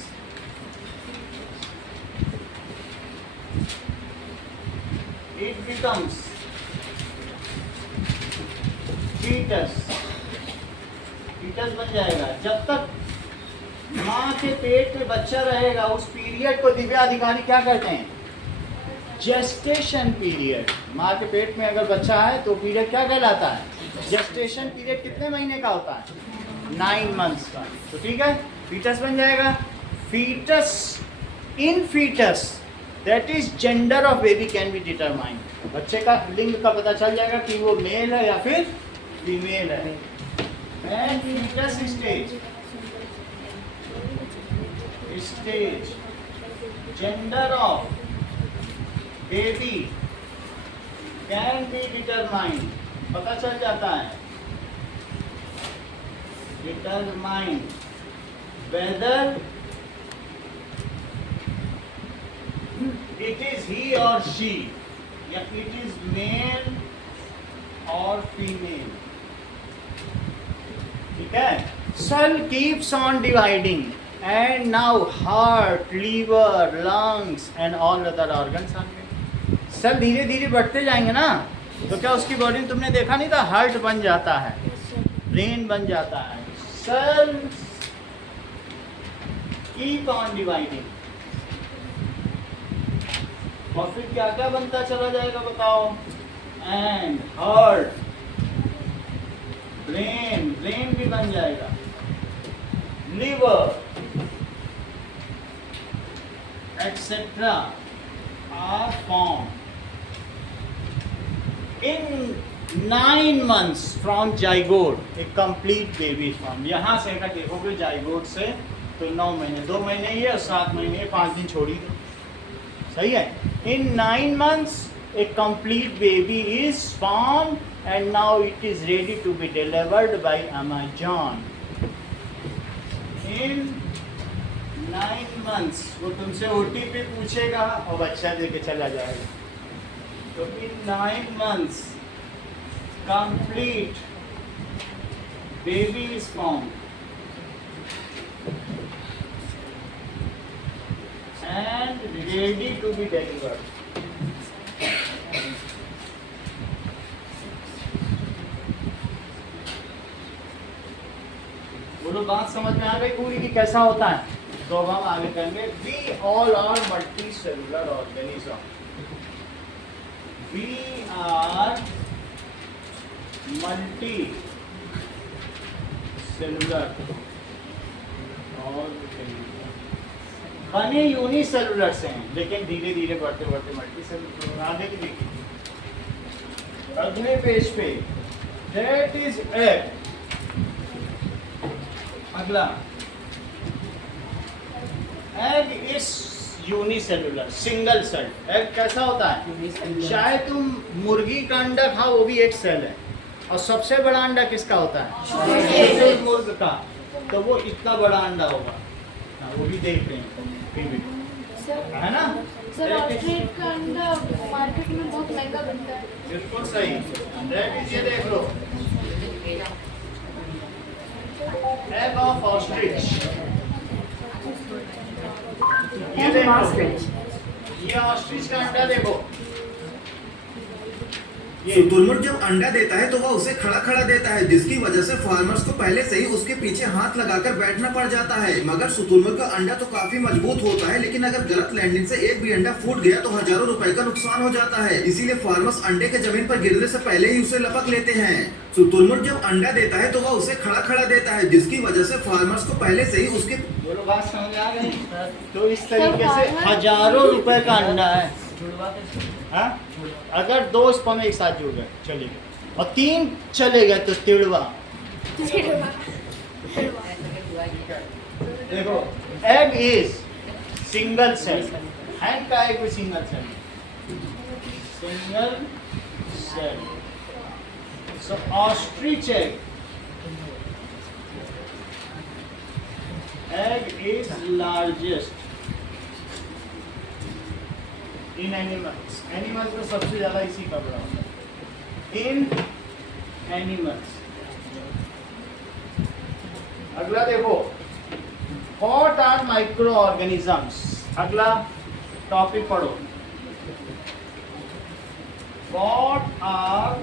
it becomes fetus बन जाएगा। जब तक माँ के पेट में बच्चा रहेगा उस पीरियड को दिव्या अधिकारी क्या कहते हैं? Gestation period. माँ के पेट में अगर बच्चा है तो पीरियड क्या कहलाता है? जेस्टेशन पीरियड कितने महीने का होता है? 9 months का। तो ठीक है, फीटस बन जाएगा। Fetus, in fetus that is gender of baby can be determined. बच्चे का लिंग का पता चल जाएगा कि वो मेल है या फिर फीमेल है। And fetus stage gender of baby can be determined, पता चल जाता है। Determined whether it is he or she या it is male or female। ठीक है, cell keeps on dividing and now heart, liver, lungs and all other organs are made। Cell धीरे धीरे बढ़ते जाएंगे ना, तो क्या उसकी बॉडी में तुमने देखा नहीं था? हार्ट बन जाता है, ब्रेन बन जाता है। Cells keep on dividing. और फिर क्या क्या बनता चला जाएगा बताओ? एंड हार्ट, ब्रेन भी बन जाएगा, liver etcetera are form in 9 months from zygote. एक कंप्लीट बेबी फॉर्म। यहाँ से अगर देखोगे जाइगोट से तो 9 महीने, 2 महीने ही है और 7 महीने 5 दिन छोड़ी दो, सही है। In 9 months, a complete baby is formed and now it is ready to be delivered by Amazon. In 9 months, वो तुमसे OTP पूछेगा और बच्चा देके चला जाएगा। तो in 9 months, complete baby is formed. And ready to be delivered. बोलो, बात समझ में आ गई पूरी की कैसा होता है? तो अब हम आगे करेंगे। We all are multicellular organism. We are multicellular organism। बने यूनिसेलुलर से हैं, लेकिन धीरे धीरे बढ़ते बढ़ते मल्टीसेलुलर। आगे की देखिए अगले पेज पे, दैट इज एग। अगला, egg is unicellular, single cell. Egg कैसा होता है? शायद तुम मुर्गी का अंडा खाओ, वो भी एक सेल है। और सबसे बड़ा अंडा किसका होता है? मुर्ग का। तो वो इतना बड़ा अंडा होगा, वो भी देख रहे हैं है ना? सर ऑस्ट्रेट का अंडा मार्केट में बहुत महंगा बनता है। बिल्कुल सही। ये देख लो, एग ऑफ ऑस्ट्रिच। ये देखो, ये ऑस्ट्रिच का अंडा देखो। शुतुरमुर्ग जब अंडा देता है तो वह उसे खड़ा खड़ा देता है, जिसकी वजह से फार्मर्स को पहले से ही उसके पीछे हाथ लगाकर बैठना पड़ जाता है। मगर शुतुरमुर्ग का अंडा तो काफी मजबूत होता है, लेकिन अगर गलत लैंडिंग से एक भी अंडा फूट गया तो हजारों रुपए का नुकसान हो जाता है। इसीलिए फार्मर्स अंडे के जमीन पर गिरने से पहले ही उसे लपक लेते हैं। शुतुरमुर्ग जब अंडा देता है तो वह उसे खड़ा खड़ा देता है, जिसकी वजह से फार्मर्स को पहले से ही उसके बोलो, बात समझ आ गई? तो इस तरीके से हजारों रुपए का अंडा है। हाँ? अगर 2 स्पर्म एक साथ जुड़ गए चलेगा, और 3 चले गए तो तिड़वा। देखो, egg is single cell. Hen का एग भी single cell, single cell. So ostrich egg is largest in animals. Animals में सबसे ज्यादा इसी का बड़ा होता है। In animals. अगला देखो, व्हाट आर माइक्रो ऑर्गेनिजम्स। अगला टॉपिक पढ़ो। What are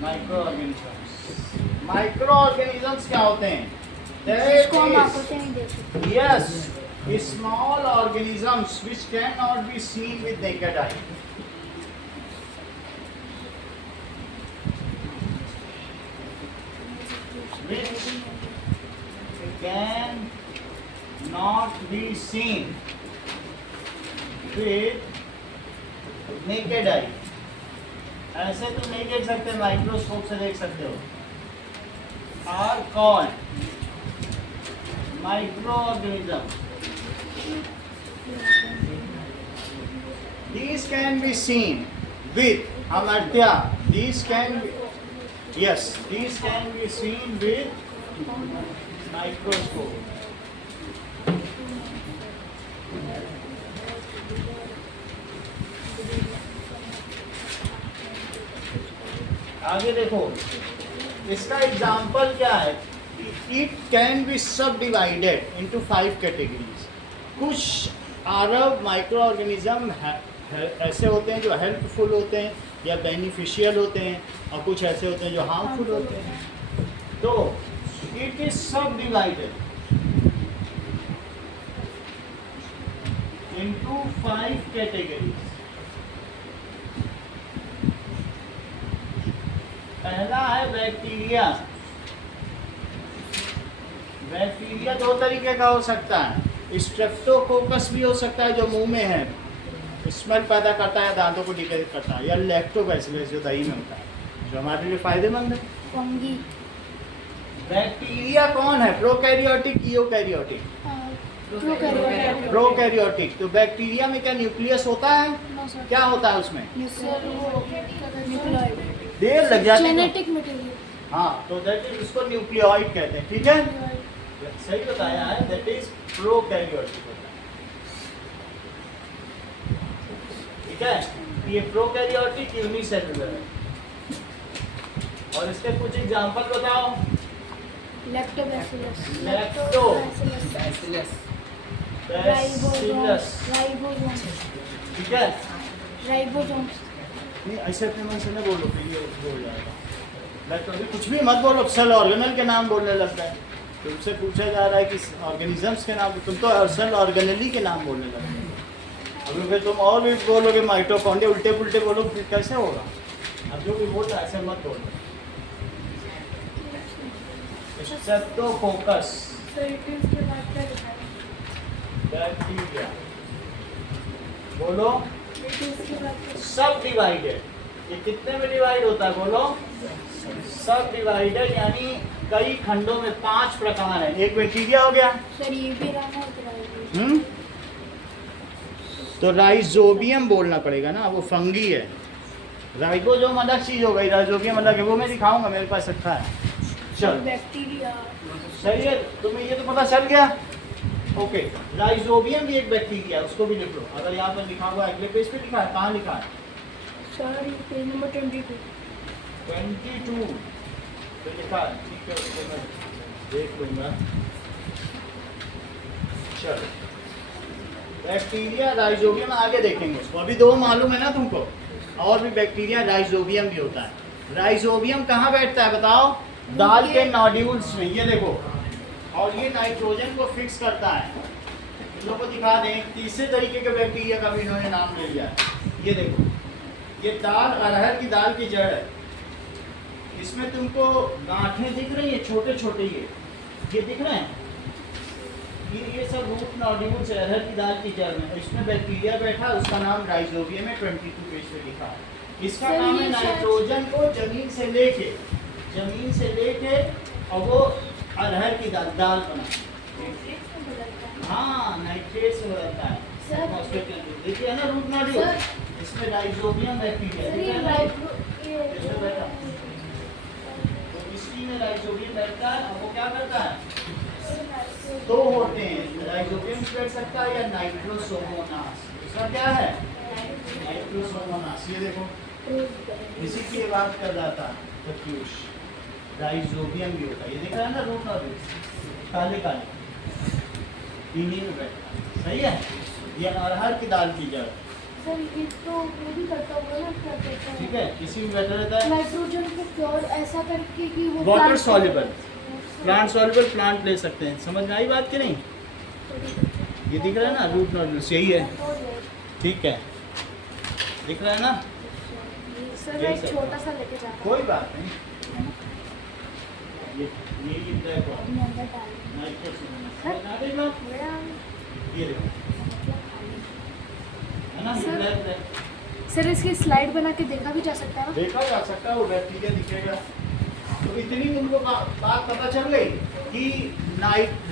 microorganisms? Microorganisms क्या होते हैं? जिसको हम आंखों से नहीं देख सकते। Yes, small organisms which cannot be seen with naked eye. Which can not be seen with naked eye. ऐसे तो नहीं देख सकते, माइक्रोस्कोप से देख सकते हो। आर कौन? Microorganism. These can be seen with amartya. These can be, yes, these can be seen with microscope. आगे देखो, इसका एग्जाम्पल क्या है? It can be subdivided into 5 categories. कुछ आरव माइक्रो ऑर्गेनिज्म ऐसे होते हैं जो हेल्पफुल होते हैं या बेनिफिशियल होते हैं, और कुछ ऐसे होते हैं जो हार्मफुल होते हैं। तो इट इज सबडिवाइडेड into 5 categories. पहला है बैक्टीरिया। बैक्टीरिया दो तरीके का हो सकता है, स्ट्रेप्टोकोकस भी हो सकता है जो मुंह में है, स्मेल पैदा करता है, दांतों को डिकेट करता है, या लैक्टोबैसिलस जो दही में होता है, जो हमारे लिए फायदेमंद है। फंगी। बैक्टीरिया कौन है? Prokaryotic, eukaryotic? प्रोकैरियोटिक। तो बैक्टीरिया में क्या न्यूक्लियस होता है? क्या होता है उसमें? देर लग जाती है। Genetic material. हाँ, तो दैट इज, उसको न्यूक्लियोइड कहते हैं। ठीक है, सही बताया है, दैट इज प्रोकैरियोटिक होता है। ठीक है, ये प्रोकैरियोटिक यूनिसेलुलर है। और इसके कुछ एग्जांपल बताओ। लैक्टोबैसिलस। Bacillus. बैसिलस। राइबोसोम्स। ठीक है, राइबोसोम्स। नहीं ऐसे अपने मन से न बोलो, फिर ये बोल जाएगा। तो अभी कुछ भी मत बोलो, सेल ऑर्गेनल के नाम बोलने लगता है। तुमसे पूछा जा रहा है कि ऑर्गेनिजम्स के नाम, तुम तो सेल ऑर्गेनली के नाम बोलने लगते हो। अभी फिर तुम और भी बोलोगे माइटोकॉन्ड्रिया, उल्टे पुल्टे बोलो, फिर कैसे होगा? अब जो भी बोल रहा है ऐसे मत बोलो। स्ट्रेप्टोकोकस, बैक्टीरिया, बोलो। सब डिवाइडेड, ये कितने में डिवाइड होता है? बोलो। सब डिवाइडेड यानी कई खंडों में 5 प्रकार है। एक बैक्टीरिया हो गया। सर ये भी रहना है। तो राइजोबियम बोलना पड़ेगा ना, वो फंगी है। राइबोसोम अलग चीज हो गई, राइजोबियम अलग है, वो मैं दिखाऊंगा, मेरे पास रखा है। चल, बैक्टीरिया। सही है, तुम्हें ये तो पता चल गया। ओके, राइजोबियम भी एक बैक्टीरिया है, उसको भी लिख लो। अगर यहाँ पर लिखा हुआ है, अगले पेज पे लिखा है, कहाँ लिखा है? सर ये पेज नंबर 22। 22 पे लिखा है। ठीक है, उसको मैं देख लूँगा। चलो, बैक्टीरिया, राइजोबियम आगे देखेंगे उसको। अभी 2 मालूम है ना तुमको, और भी बैक्टीरिया, राइजोबियम भी होता है। राइजोबियम कहाँ बैठता है बताओ? दाल के नोड्यूल्स में, ये देखो। और ये नाइट्रोजन को फिक्स करता है। इन लोगों को दिखा दें, तीसरे तरीके के बैक्टीरिया का भी इन्होंने नाम ले लिया है। ये देखो, ये दाल, अरहर की दाल की जड़ है। इसमें तुमको गांठें दिख रही है, छोटे छोटे, ये दिख रहे हैं? ये सब रूट नोड्यूल्स है अरहर की दाल की जड़ में। इसमें बैक्टीरिया बैठा, उसका नाम राइजोबियम है। 22 पेज पे लिखा है। इसका काम है नाइट्रोजन को जमीन से लेके और वो अरहर की दाल बना। हाँ, नाइट्रेट से बदलता है। देखिए ना रूट नोड्यूल, इसमें राइजोबियम बैक्टीरिया इसमें बैठा, तो इसी में राइजोबियम बैठता है। अब वो क्या करता है? 2 होते हैं, राइजोबियम बैठ सकता है या नाइट्रोसोमोनास। इसका क्या है? नाइट्रोसोमोनास। ये देखो, इसी की बात कर रहा था प्रत्युष। राइजोबियम भी होता है, ये दिख रहा है ना रूट नोड्यूल, काले काले, इन्हीं में बैठता है। सही है। ये अरहर की दाल की जड़, सर ये तो वो भी करता होगा ना, क्या कहते ठीक हैं, है। इसी में बेटर रहता है नाइट्रोजन को प्योर ऐसा करके कि वो water plant- soluble, plant soluble plant ले सकते हैं। समझ में आई बात कि नहीं? ये दिख रहा है ना, रूट नोडल्स यही है, ठीक है, दिख रहा है ना। सर मैं एक छोटा सा लेके जा रहा कोई बात नहीं, ये देखो हूँ अंदर डाल नाइट्रोजन, मेरा ये देखो है ना, सर- ब्लैक ब्लैक सर इसकी स्लाइड बना के देखा भी जा सकता है ना? देखा जा सकता है, वो बैक्टीरिया दिखेगा। तो इतनी तुमको बात पता चल गई कि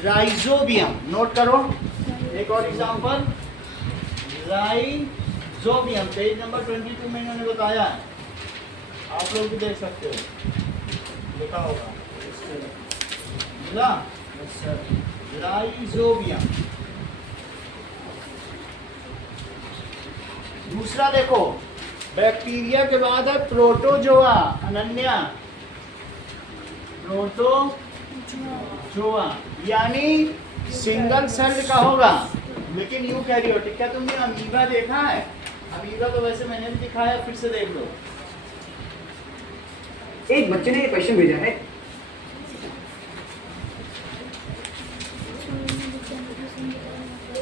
राइजोबियम, नोट करो एक और एग्जांपल, राइजोबियम, पेज नंबर 22 में इन्होंने बताया है, आप लोग भी देख सकते हो, लिखा होगा राइजोबियम। दूसरा देखो, बैक्टीरिया के बाद है प्रोटोजोआ, अनन्या, प्रोटोजोआ यानी सिंगल सेल का होगा लेकिन यूकैरियोटिक। क्या तुमने अमीबा देखा है? अमीबा तो वैसे मैंने भी दिखाया, फिर से देख लो। एक बच्चे ने ये क्वेश्चन भेजा है,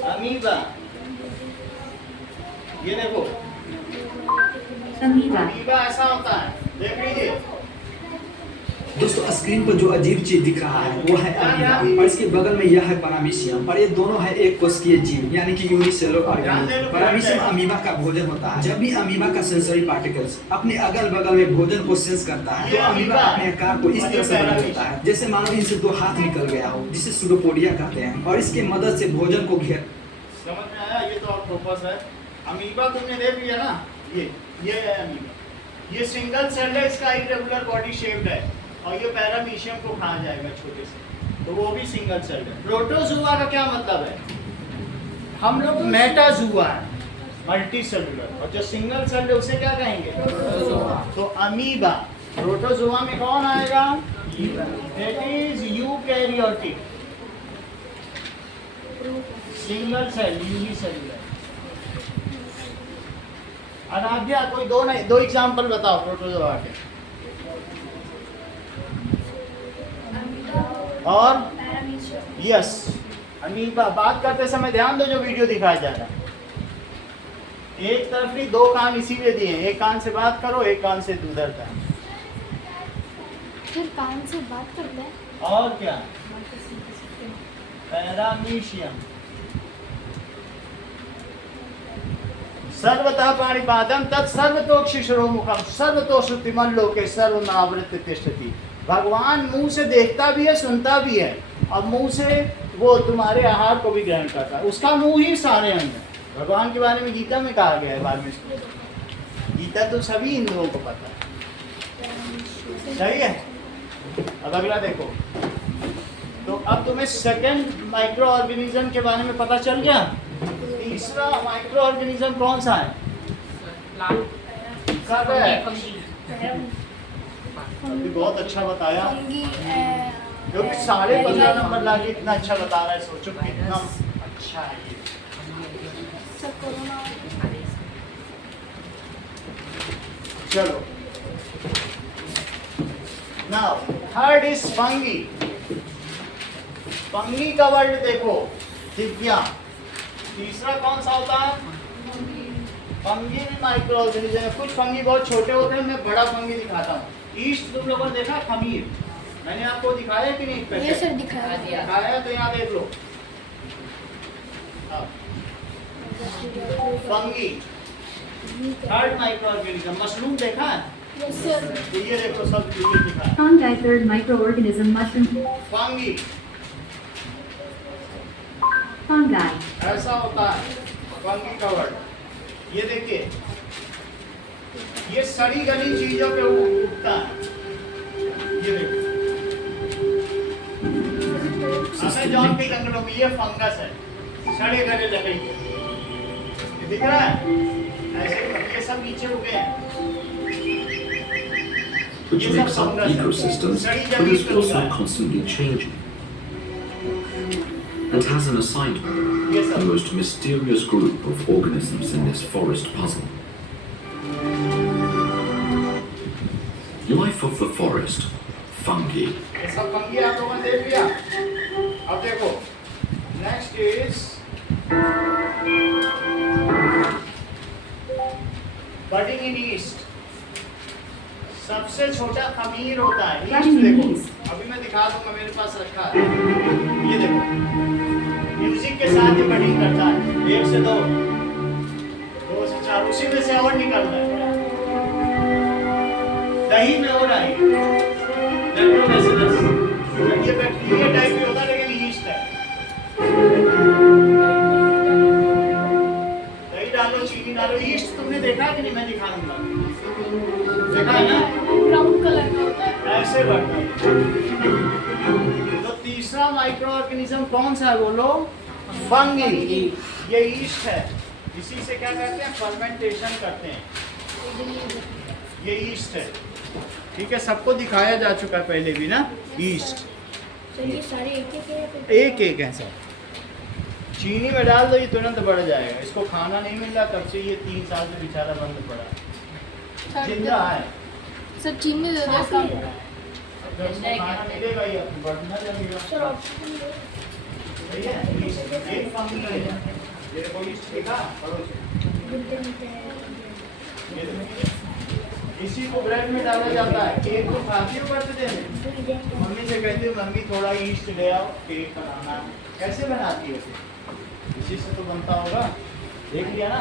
अमीबा, ये देखो Amoeba. अमीबा ऐसा होता है, देख लीजिए। दोस्तों स्क्रीन पर जो अजीब चीज दिख रहा है वो है अमीबा और इसके बगल में यह है पैरामीशियम और ये दोनों है एक कोशिकीय जीव यानी कि यूनिसेलुलर ऑर्गेनिज्म। पैरामीशियम अमीबा का भोजन होता है। जब भी अमीबा का सेंसरी पार्टिकल्स अपने अगल बगल में भोजन को सेंस करता है तो अमीबा अपने आकार को इस तरह से बना लेता है जैसे मानो इनसे दो हाथ निकल गया हो, जिसे सूडोपोडिया कहते हैं, और इसके मदद से भोजन को घेर। समझ में आया? ये तो ऑक्टोपस है। अमीबा तुमने देख लिया ना, ये है अमीबा, ये सिंगल सेल है, इसका इरेगुलर बॉडी शेप्ड है और ये पैरामीशियम को खा जाएगा छोटे से, तो वो भी सिंगल सेल है। प्रोटोजुआ का क्या मतलब है? हम लोग मेटाजुआ है, मल्टी सेलुलर, और जो सिंगल सेल है उसे क्या कहेंगे? तो अमीबा। प्रोटोजुआ में कौन आएगा? That is eukaryotic, single cell, unicellular. अनाध्या कोई दो एग्जांपल बताओ प्रोटोजोआ के। और यस अमीबा। बात करते समय ध्यान दो जो वीडियो दिखाया जा रहा है। एक तरफ नहीं, दो कान इसीलिए दिए हैं, एक कान से बात करो, एक कान से उधर का। फिर कान से बात करते हैं। और क्या? पैरामीशियम। सर्वतः पाणिपादं तत् सर्वतोक्षिशिरोमुखं सर्वतोश्रुतिमं लोके सर्वमावृत्य तिष्ठति। भगवान मुंह से देखता भी है, सुनता भी है, और मुंह से वो तुम्हारे आहार को भी ग्रहण करता है। उसका मुंह ही सारे अंग है। भगवान के बारे में गीता में कहा गया है, वाल्मीकि। गीता तो सभी हिंदुओं को पता है, सही है। अब अगला देखो, तो अब तुम्हें सेकंड माइक्रो ऑर्गेनिज्म के बारे में पता चल गया। तीसरा माइक्रो ऑर्गेनिज्म कौन सा है? सब है। अभी बहुत अच्छा बताया, क्योंकि 15.5 नंबर लाके इतना अच्छा बता रहा है, सोचो कितना अच्छा है ये। चलो now third is fungi. Fungi का वर्ड देखो, दिव्या। तीसरा कौन सा होता है? फंगी भी माइक्रो ऑर्गेनिज्म है। कुछ फंगी बहुत छोटे होते हैं, मैं बड़ा फंगी दिखाता हूँ। ईस्ट तुम लोगों ने देखा, खमीर मैंने आपको दिखाया कि नहीं? ये सर दिखाया दिखाया, तो यहाँ देख लो। Fungi third micro organism. Mushroom देखा है? Yes sir. तो ये देखो, सब वीडियो दिखाया। Fungi, third microorganism, mushroom. Fungi Fungi. ऐसा होता है फंगी का वर्ड। ये देखिए, ये सड़ी गली चीजों पे उगता है। ये देखिए, अमेज़न के जंगलों में ये फंगस है, सड़े गले लकड़ी के। ये दिख रहा है? ऐसे ये सब नीचे उगे हैं। which ये सब makes up फंगस है, ecosystems, सड़ी but जमीन is पे उगा also है। constantly changing and has an assignment. ये the सब most mysterious group of organisms in this forest puzzle. Life of the forest, fungi. ये सब फंगी आप लोगों ने देख लिया। अब देखो next is budding in east. सबसे छोटा खमीर होता है ईस्ट। Budding in देखो yeast. अभी मैं दिखा दूंगा, मेरे पास रखा है। ये देखो म्यूजिक के साथ ही बडिंग करता है। 1 से 2, 2 से 4, उसी में से और निकलता है। दही में हो रहा है लैक्टोबैसिलस। ये बैक्टीरिया टाइप भी होता है लेकिन ईस्ट है। दही डालो, चीनी डालो, ईस्ट तुमने देखा है कि नहीं? मैं दिखा दूंगा। देखा है ना? ब्राउन कलर का होता है। ऐसे बढ़ता है। तो तीसरा माइक्रो ऑर्गेनिज्म कौन सा है बोलो? फंगी। ये ईस्ट है। इसी से क्या करते हैं? फर्मेंटेशन करते हैं। ये ईस्ट है। ठीक है, सबको दिखाया जा चुका है पहले भी ना ईस्ट। सर ये सारे एक-एक है या फिर एक एक है सर। चीनी में डाल दो ये तुरंत बढ़ जाएगा। इसको खाना नहीं मिल रहा तब से ये 3 साल से बेचारा बंद पड़ा। जिंदा है। सर चीनी दे दो इसका। जब इसको खाना मिलेगा ये बढ़ना लगेगा। सर ऑक्सीजन दो। सही है। एक फंगी है। ये कोई ईस्ट देखा? पढ़ो से। ये देखो। इसी को ब्रेड में डाला जाता है। केक तो खाती हो बर्थडे में? मम्मी से कहती हूँ मम्मी थोड़ा ईस्ट ले आओ, केक बनाना है। कैसे बनाती है? इसी से तो बनता होगा। देख लिया ना?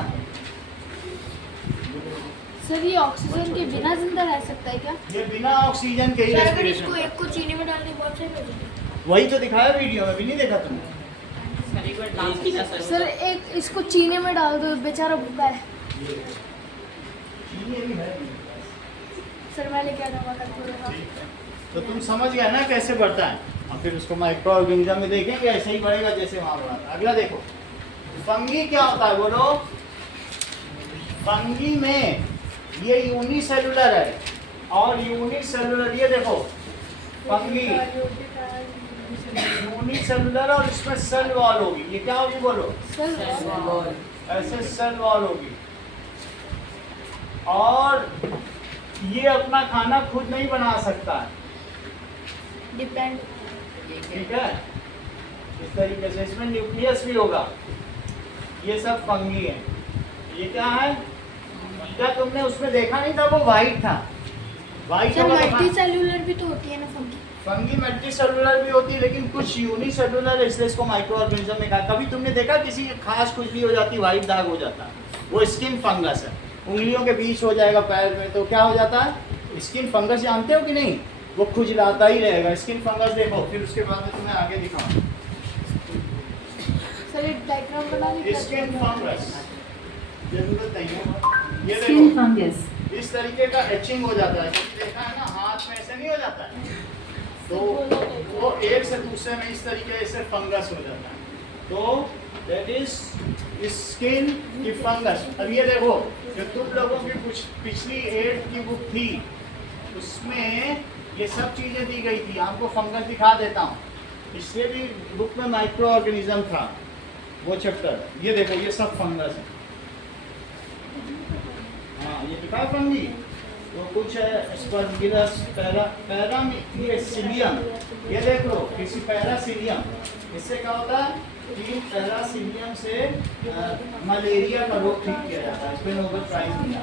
सर ये ऑक्सीजन के बिना जिंदा रह सकता है क्या? ये बिना ऑक्सीजन के ही सर अगर respiration इसको करता एक को चीनी में डाल दे बहुत सही हो जाएगा। है। वही तो दिखाया वीडियो में, भी नहीं देखा तुमने? सर एक बार डांस कीजिए सर। सर एक इसको चीनी में डाल दो, बेचारा भूखा है। ये चीनी भी है। सर मैं लेके आ जाऊंगा कल थोड़ा। तो तुम समझ गए ना कैसे बढ़ता है। अब फिर उसको माइक्रो ऑर्गेनिज्म में देखेंगे ऐसे ही बढ़ेगा जैसे वहाँ बढ़ा था। अगला देखो फंगी क्या होता है बोलो? फंगी में ये यूनिसेलुलर है और यूनिसेलुलर, ये देखो फंगी यूनिसेलुलर और इसमें सेल वॉल होगी। ये क्या होगी बोलो? सर ऐसे सेल वॉल होगी और ये अपना खाना खुद नहीं बना सकता है। डिपेंड। ठीक है, इस तरीके से इसमें न्यूक्लियस भी होगा। ये सब फंगी है। ये क्या है? क्या तुमने उसमें देखा नहीं था? वो वाइट था। वाइट सर मल्टी सेल्यूलर भी तो होती है ना फंगी? फंगी मल्टी सेलुलर भी होती है लेकिन कुछ यूनिसेलुलर है, इसलिए इसको माइक्रो ऑर्गेनिज्म में कहा। कभी तुमने देखा किसी की खास खुजली हो जाती, वाइट दाग हो जाता है, वो स्किन फंगस है। उंगलियों के बीच हो जाएगा पैर में तो क्या हो जाता है? Skin fungus. जानते हो कि नहीं? वो खुजलाता ही रहेगा स्किन फंगस। देखो फिर उसके बाद में तुम्हें आगे दिखाऊं। सर एक डायग्राम बना लीजिए। स्किन फंगस जरूरत नहीं है। ये Skin देखो fungus. इस तरीके का एचिंग हो जाता है। क्योंकि देखा है ना हाथ में ऐसे नहीं हो जाता है, तो वो एक से दूसरे में इस तरीके से फंगस हो जाता है। तो दैट इज स्किन की फंगस। अब ये देखो जो तुम लोगों की कुछ पिछली 8th की बुक थी उसमें ये सब चीज़ें दी गई थी। आपको फंगस दिखा देता हूँ। इससे भी बुक में माइक्रो ऑर्गेनिज्म था वो चैप्टर। ये देखो ये सब फंगस है। हाँ ये दिखा फंगी तो कुछ है एस्परगिलस, पैरासिलियम। ये देख लो किसी पैरासिलियम, इससे क्या होता है कि पैरासिलियम से मलेरिया का रोग ठीक किया जाता है। इसमें नोबेल प्राइज मिला।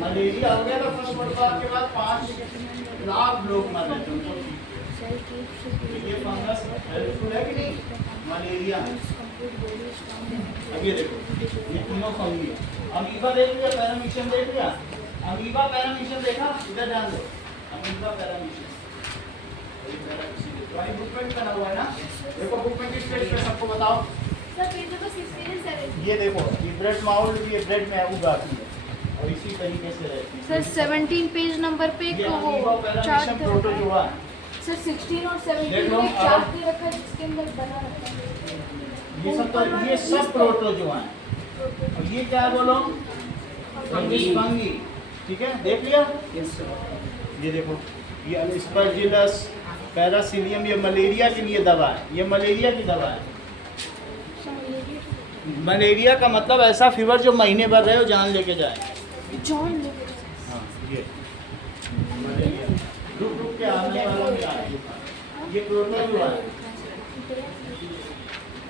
मलेरिया हो गया तो फर्स्ट वर्ल्ड वॉर के बाद 5 लाख लोग मर रहे थे उनको ठीक। ये फंगस हेल्पफुल है कि नहीं? मलेरिया। अब ये देखो ये तीनों फंगी। अमीबा देख लिया, पैरामीशियम देख लिया। अमीबा पैरामीशियम देखा? इधर ध्यान दो। अमीबा पैरामीशियम तुम्हारी बुक में भी बना हुआ है ना? देखो बुक में किस पेज पे सबको बताओ। सर पेज नंबर 16 और 17। ये देखो ये ब्रेड माउल्ड भी ब्रेड में उगाती है और इसी तरीके से रहती है। सर 17 पेज नंबर पे ये एक अमीबा वो पैरामीशियम चार्ट प्रोटोजोआ है। सर 16 और 17 देख लो, में एक चार्ट दे रखा है जिसके अंदर बना रखा है। ये सब तो ये सब प्रोटोजोआ है। और ये क्या है बोलो? फंगी। ठीक है देख लिया? ये देखो ये एस्परजिलस, पैरासिलियम ये मलेरिया के लिए दवा है, ये मलेरिया की दवा है। मलेरिया का मतलब ऐसा फीवर जो महीने भर रहे हो जान लेके जाए। जॉन हाँ ये मलेरिया रुक रुक के आने वाला भी आ ये प्रोटोजोआ हुआ है।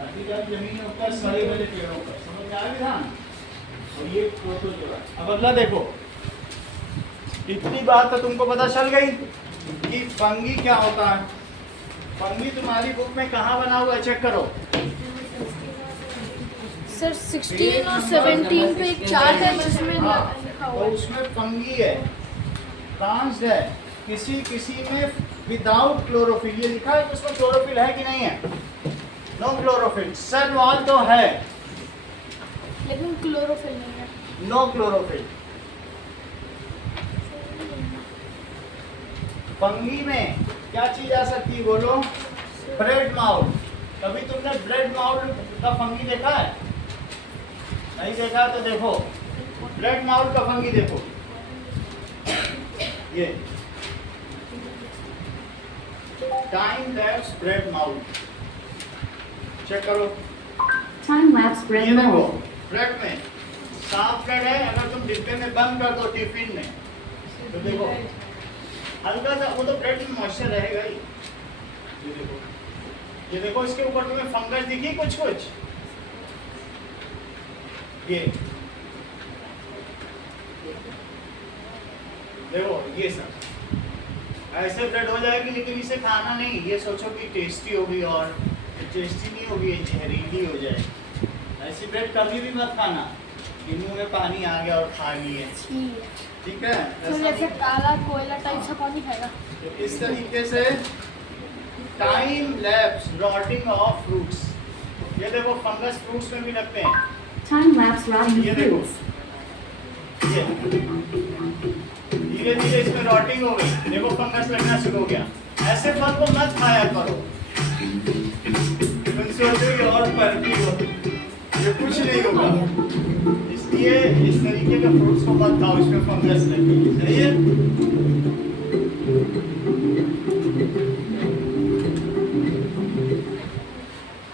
अभी जब जमीन में ऊपर सड़े गले पेड़ों पर समझ आ गया ना, और ये प्रोटोजोआ। अब अगला देखो, इतनी बात तो तुमको पता चल गई कि फंगी क्या होता है। फंगी तुम्हारी बुक में कहाँ बना हुआ है, चेक करो। सर 16 और 17 पे एक चार्ट है जिसमें लिखा तो हुआ है। उसमें फंगी है, ट्रांस है, किसी किसी में विदाउट क्लोरोफिल, ये लिखा है कि उसमें क्लोरोफिल है कि नहीं है, नो क्लोरोफिल। सेल वॉल तो है लेकिन क्लोरोफिल नहीं है। No chlorophyll. फंगी में क्या चीज आ सकती है बोलो, ब्रेड माउथ। कभी तुमने ब्रेड माउथ का फंगी देखा है? नहीं देखा तो देखो, ब्रेड माउथ का फंगी देखो, ये time lapse bread mould, check करो। Time lapse bread ये देखो mold. ब्रेड में साफ ब्रेड है, अगर तुम डिब्बे में बंद कर दो टिफिन में तो देखो हल्का सा, वो तो ब्रेड में मॉइस्चर रहेगा ही। ये देखो इसके ऊपर तुम्हें फंगस दिखी कुछ कुछ, ये देखो ये सब ऐसे ब्रेड हो जाएगी, लेकिन इसे खाना नहीं, ये सोचो कि टेस्टी होगी, और टेस्टी नहीं होगी, ये जहरीली हो जाएगी। ऐसी ब्रेड कभी भी मत खाना कि मुंह में पानी आ गया और खा लिए, ठीक है? तो ऐसा जैसे नहीं। काला कोयला टाइप सा पानी खाएगा। तो इस तरीके से time lapse rotting of fruits, ये देखो फंगस फ्रूट्स में भी लगते हैं। Time lapse rotting ये of देखो, fruits. ये धीरे धीरे इसमें रॉटिंग हो गई, देखो फंगस लगना शुरू हो गया। ऐसे फल को मत खाया करो, तुम सोचो ये और पलटी हो, ये कुछ नहीं होगा, इसलिए इस तरीके के फ्रूट्स को मत खाओ, इसमें फंगस लगेगी। सही है?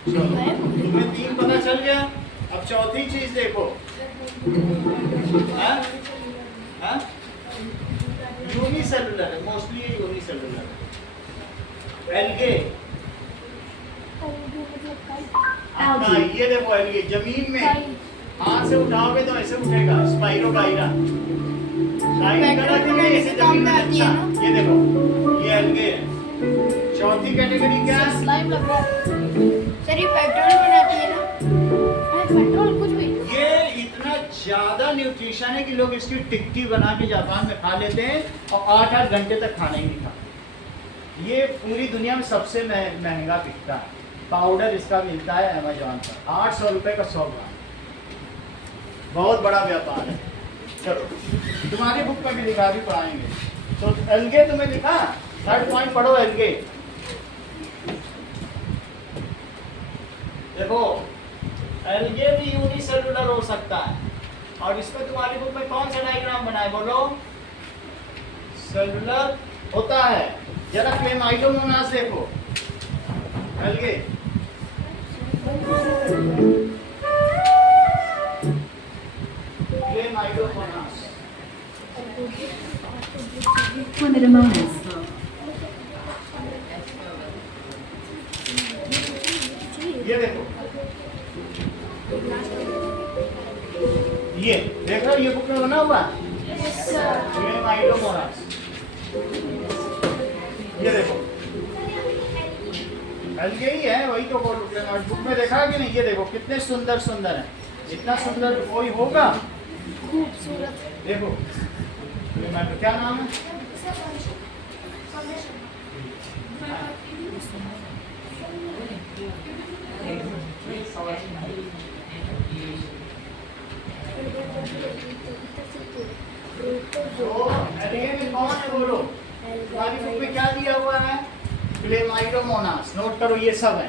चलो तुम्हें 3 पता चल गया, अब चौथी चीज देखो। हाँ? हाँ? यूनिसेलुलर है, मोस्टली यूनिसेलुलर है। एल्गे, मतलब ये देखो एल्गे जमीन में हाथ से उठाओगे तो ऐसे उठेगा, स्पाइरोगाइरा। ऐसे जमीन में अच्छा, ये देखो ये एल्गे है। चौथी कैटेगरी क्या है? स्लाइम लग रहा है। सर ये पेट्रोल बनाती है ना? पेट्रोल कुछ भी। ये इतना ज्यादा न्यूट्रिशन है कि लोग इसकी टिक्की बना के जापान में खा लेते हैं और 8-8 घंटे तक खाना ही नहीं खाता। ये पूरी दुनिया में सबसे महंगा बिकता है। पाउडर इसका मिलता है अमेजोन पर 800 रुपये का 100 ग्राम, बहुत बड़ा व्यापार है। चलो तुम्हारी बुक में भी लिखा, भी पढ़ाएंगे। तो एल्गे तुम्हें लिखा, 3rd पॉइंट पढ़ो एल्गे। देखो एल्गे भी यूनिसेलुलर हो सकता है, और इसमें तुम्हारी बुक में कौन सा डायग्राम बना है बोलो? सेलुलर होता है। जरा क्लेमाइडोमोनास देखो, एल्गे क्लेमाइडोमोनास, Chlamydomonas. ये देखो, ये देख रहे हो, ये बुक में बना हुआ क्लेमाइडोमोनास। ये देखो एल्गे ही है, वही तो बुक में देखा है कि नहीं? ये देखो कितने सुंदर सुंदर है, इतना सुंदर कोई होगा? खूबसूरत। देखो क्या नाम है? तो एल्गे में कौन है बोलो? तुम्हारी बुक में क्या दिया हुआ है? क्लेमाइडोमोनास। नोट करो, ये सब है।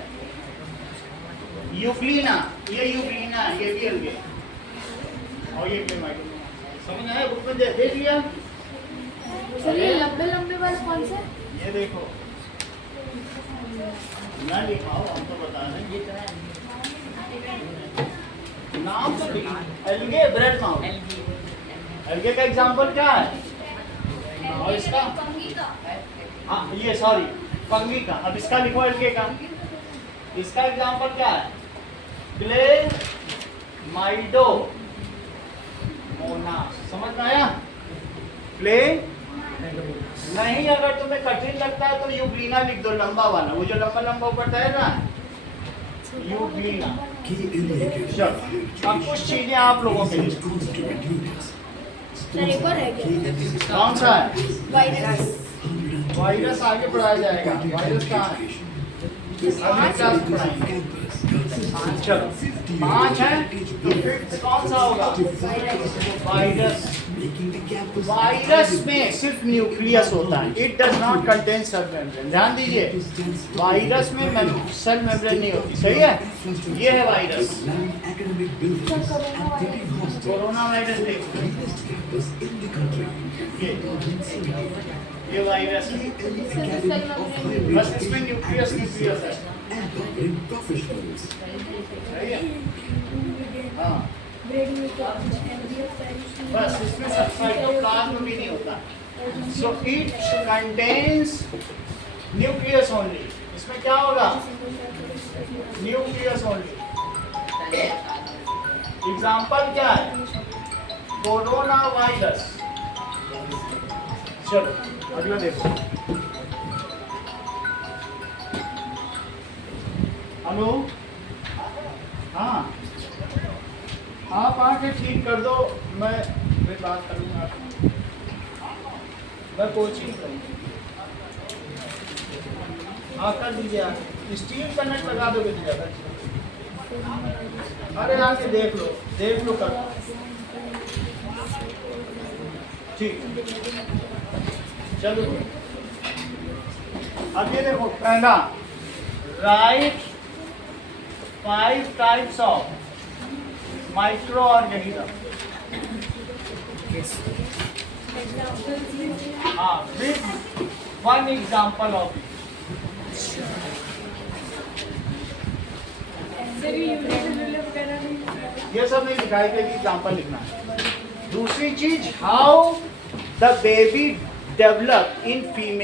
यूक्लिना, ये यूक्लिना है, ये भी एल्गे, और ये क्लेमाइडोमोनास। समझ आया? बुक में देख लिया? सर ये लंबे लंबे वाले कौन से? ये देखो ना लिखाओ, हम तो बता रहे हैं। नाम तो लिखो, एल्गे ब्रेड माउस। एल्गे का एग्जांपल क्या है? और इसका हाँ ये सॉरी फंगी का। अब इसका लिखो एल्गे का। इसका एग्जांपल क्या है? Chlamydomonas. समझ में आया? क्ले नहीं, अगर तुम्हें कठिन लगता है तो यूग्लीना लिख दो, लंबा वाला, वो जो लंबा लंबा ऊपर तैर रहा है, यूग्लीना। चलो अब कुछ चीजें आप लोगों के लिए। सर एक और रह गया, कौन सा है? वायरस। वायरस आगे पढ़ाया जाएगा। वायरस कहाँ है? अगले क्लास में पढ़ाएंगे। चलो 5 है तो फिफ्थ कौन सा होगा? वायरस। वायरस में सिर्फ न्यूक्लियस होता है, it does not contain cell membrane. ध्यान दीजिए, वायरस में सेल मेम्ब्रेन नहीं होती। सही है? ये है वायरस। कोरोना वायरस देखो, ये वायरस है, बस इसमें न्यूक्लियस है। सही है? हाँ, बस इसमें साइटोप्लाज्म भी नहीं होता। So it contains nucleus only. इसमें क्या होगा? Nucleus only. एग्जाम्पल क्या है? Corona virus. चलो अगला देखो। हेलो, हाँ आप आके ठीक कर दो, मैं बात करूँगा, मैं कोचिंग करूँगा। हाँ कर दीजिए, आप स्टील का नट लगा दोगे तो ज़्यादा। अरे आके देख लो कर। ठीक, चलो अब ये देखो, पहला right 5 types of micro organism. हाँ, विद वन एग्जाम्पल ऑफ ये सब नहीं दिखाई देगी, एग्जाम्पल लिखना है। दूसरी चीज, how the baby develop in female.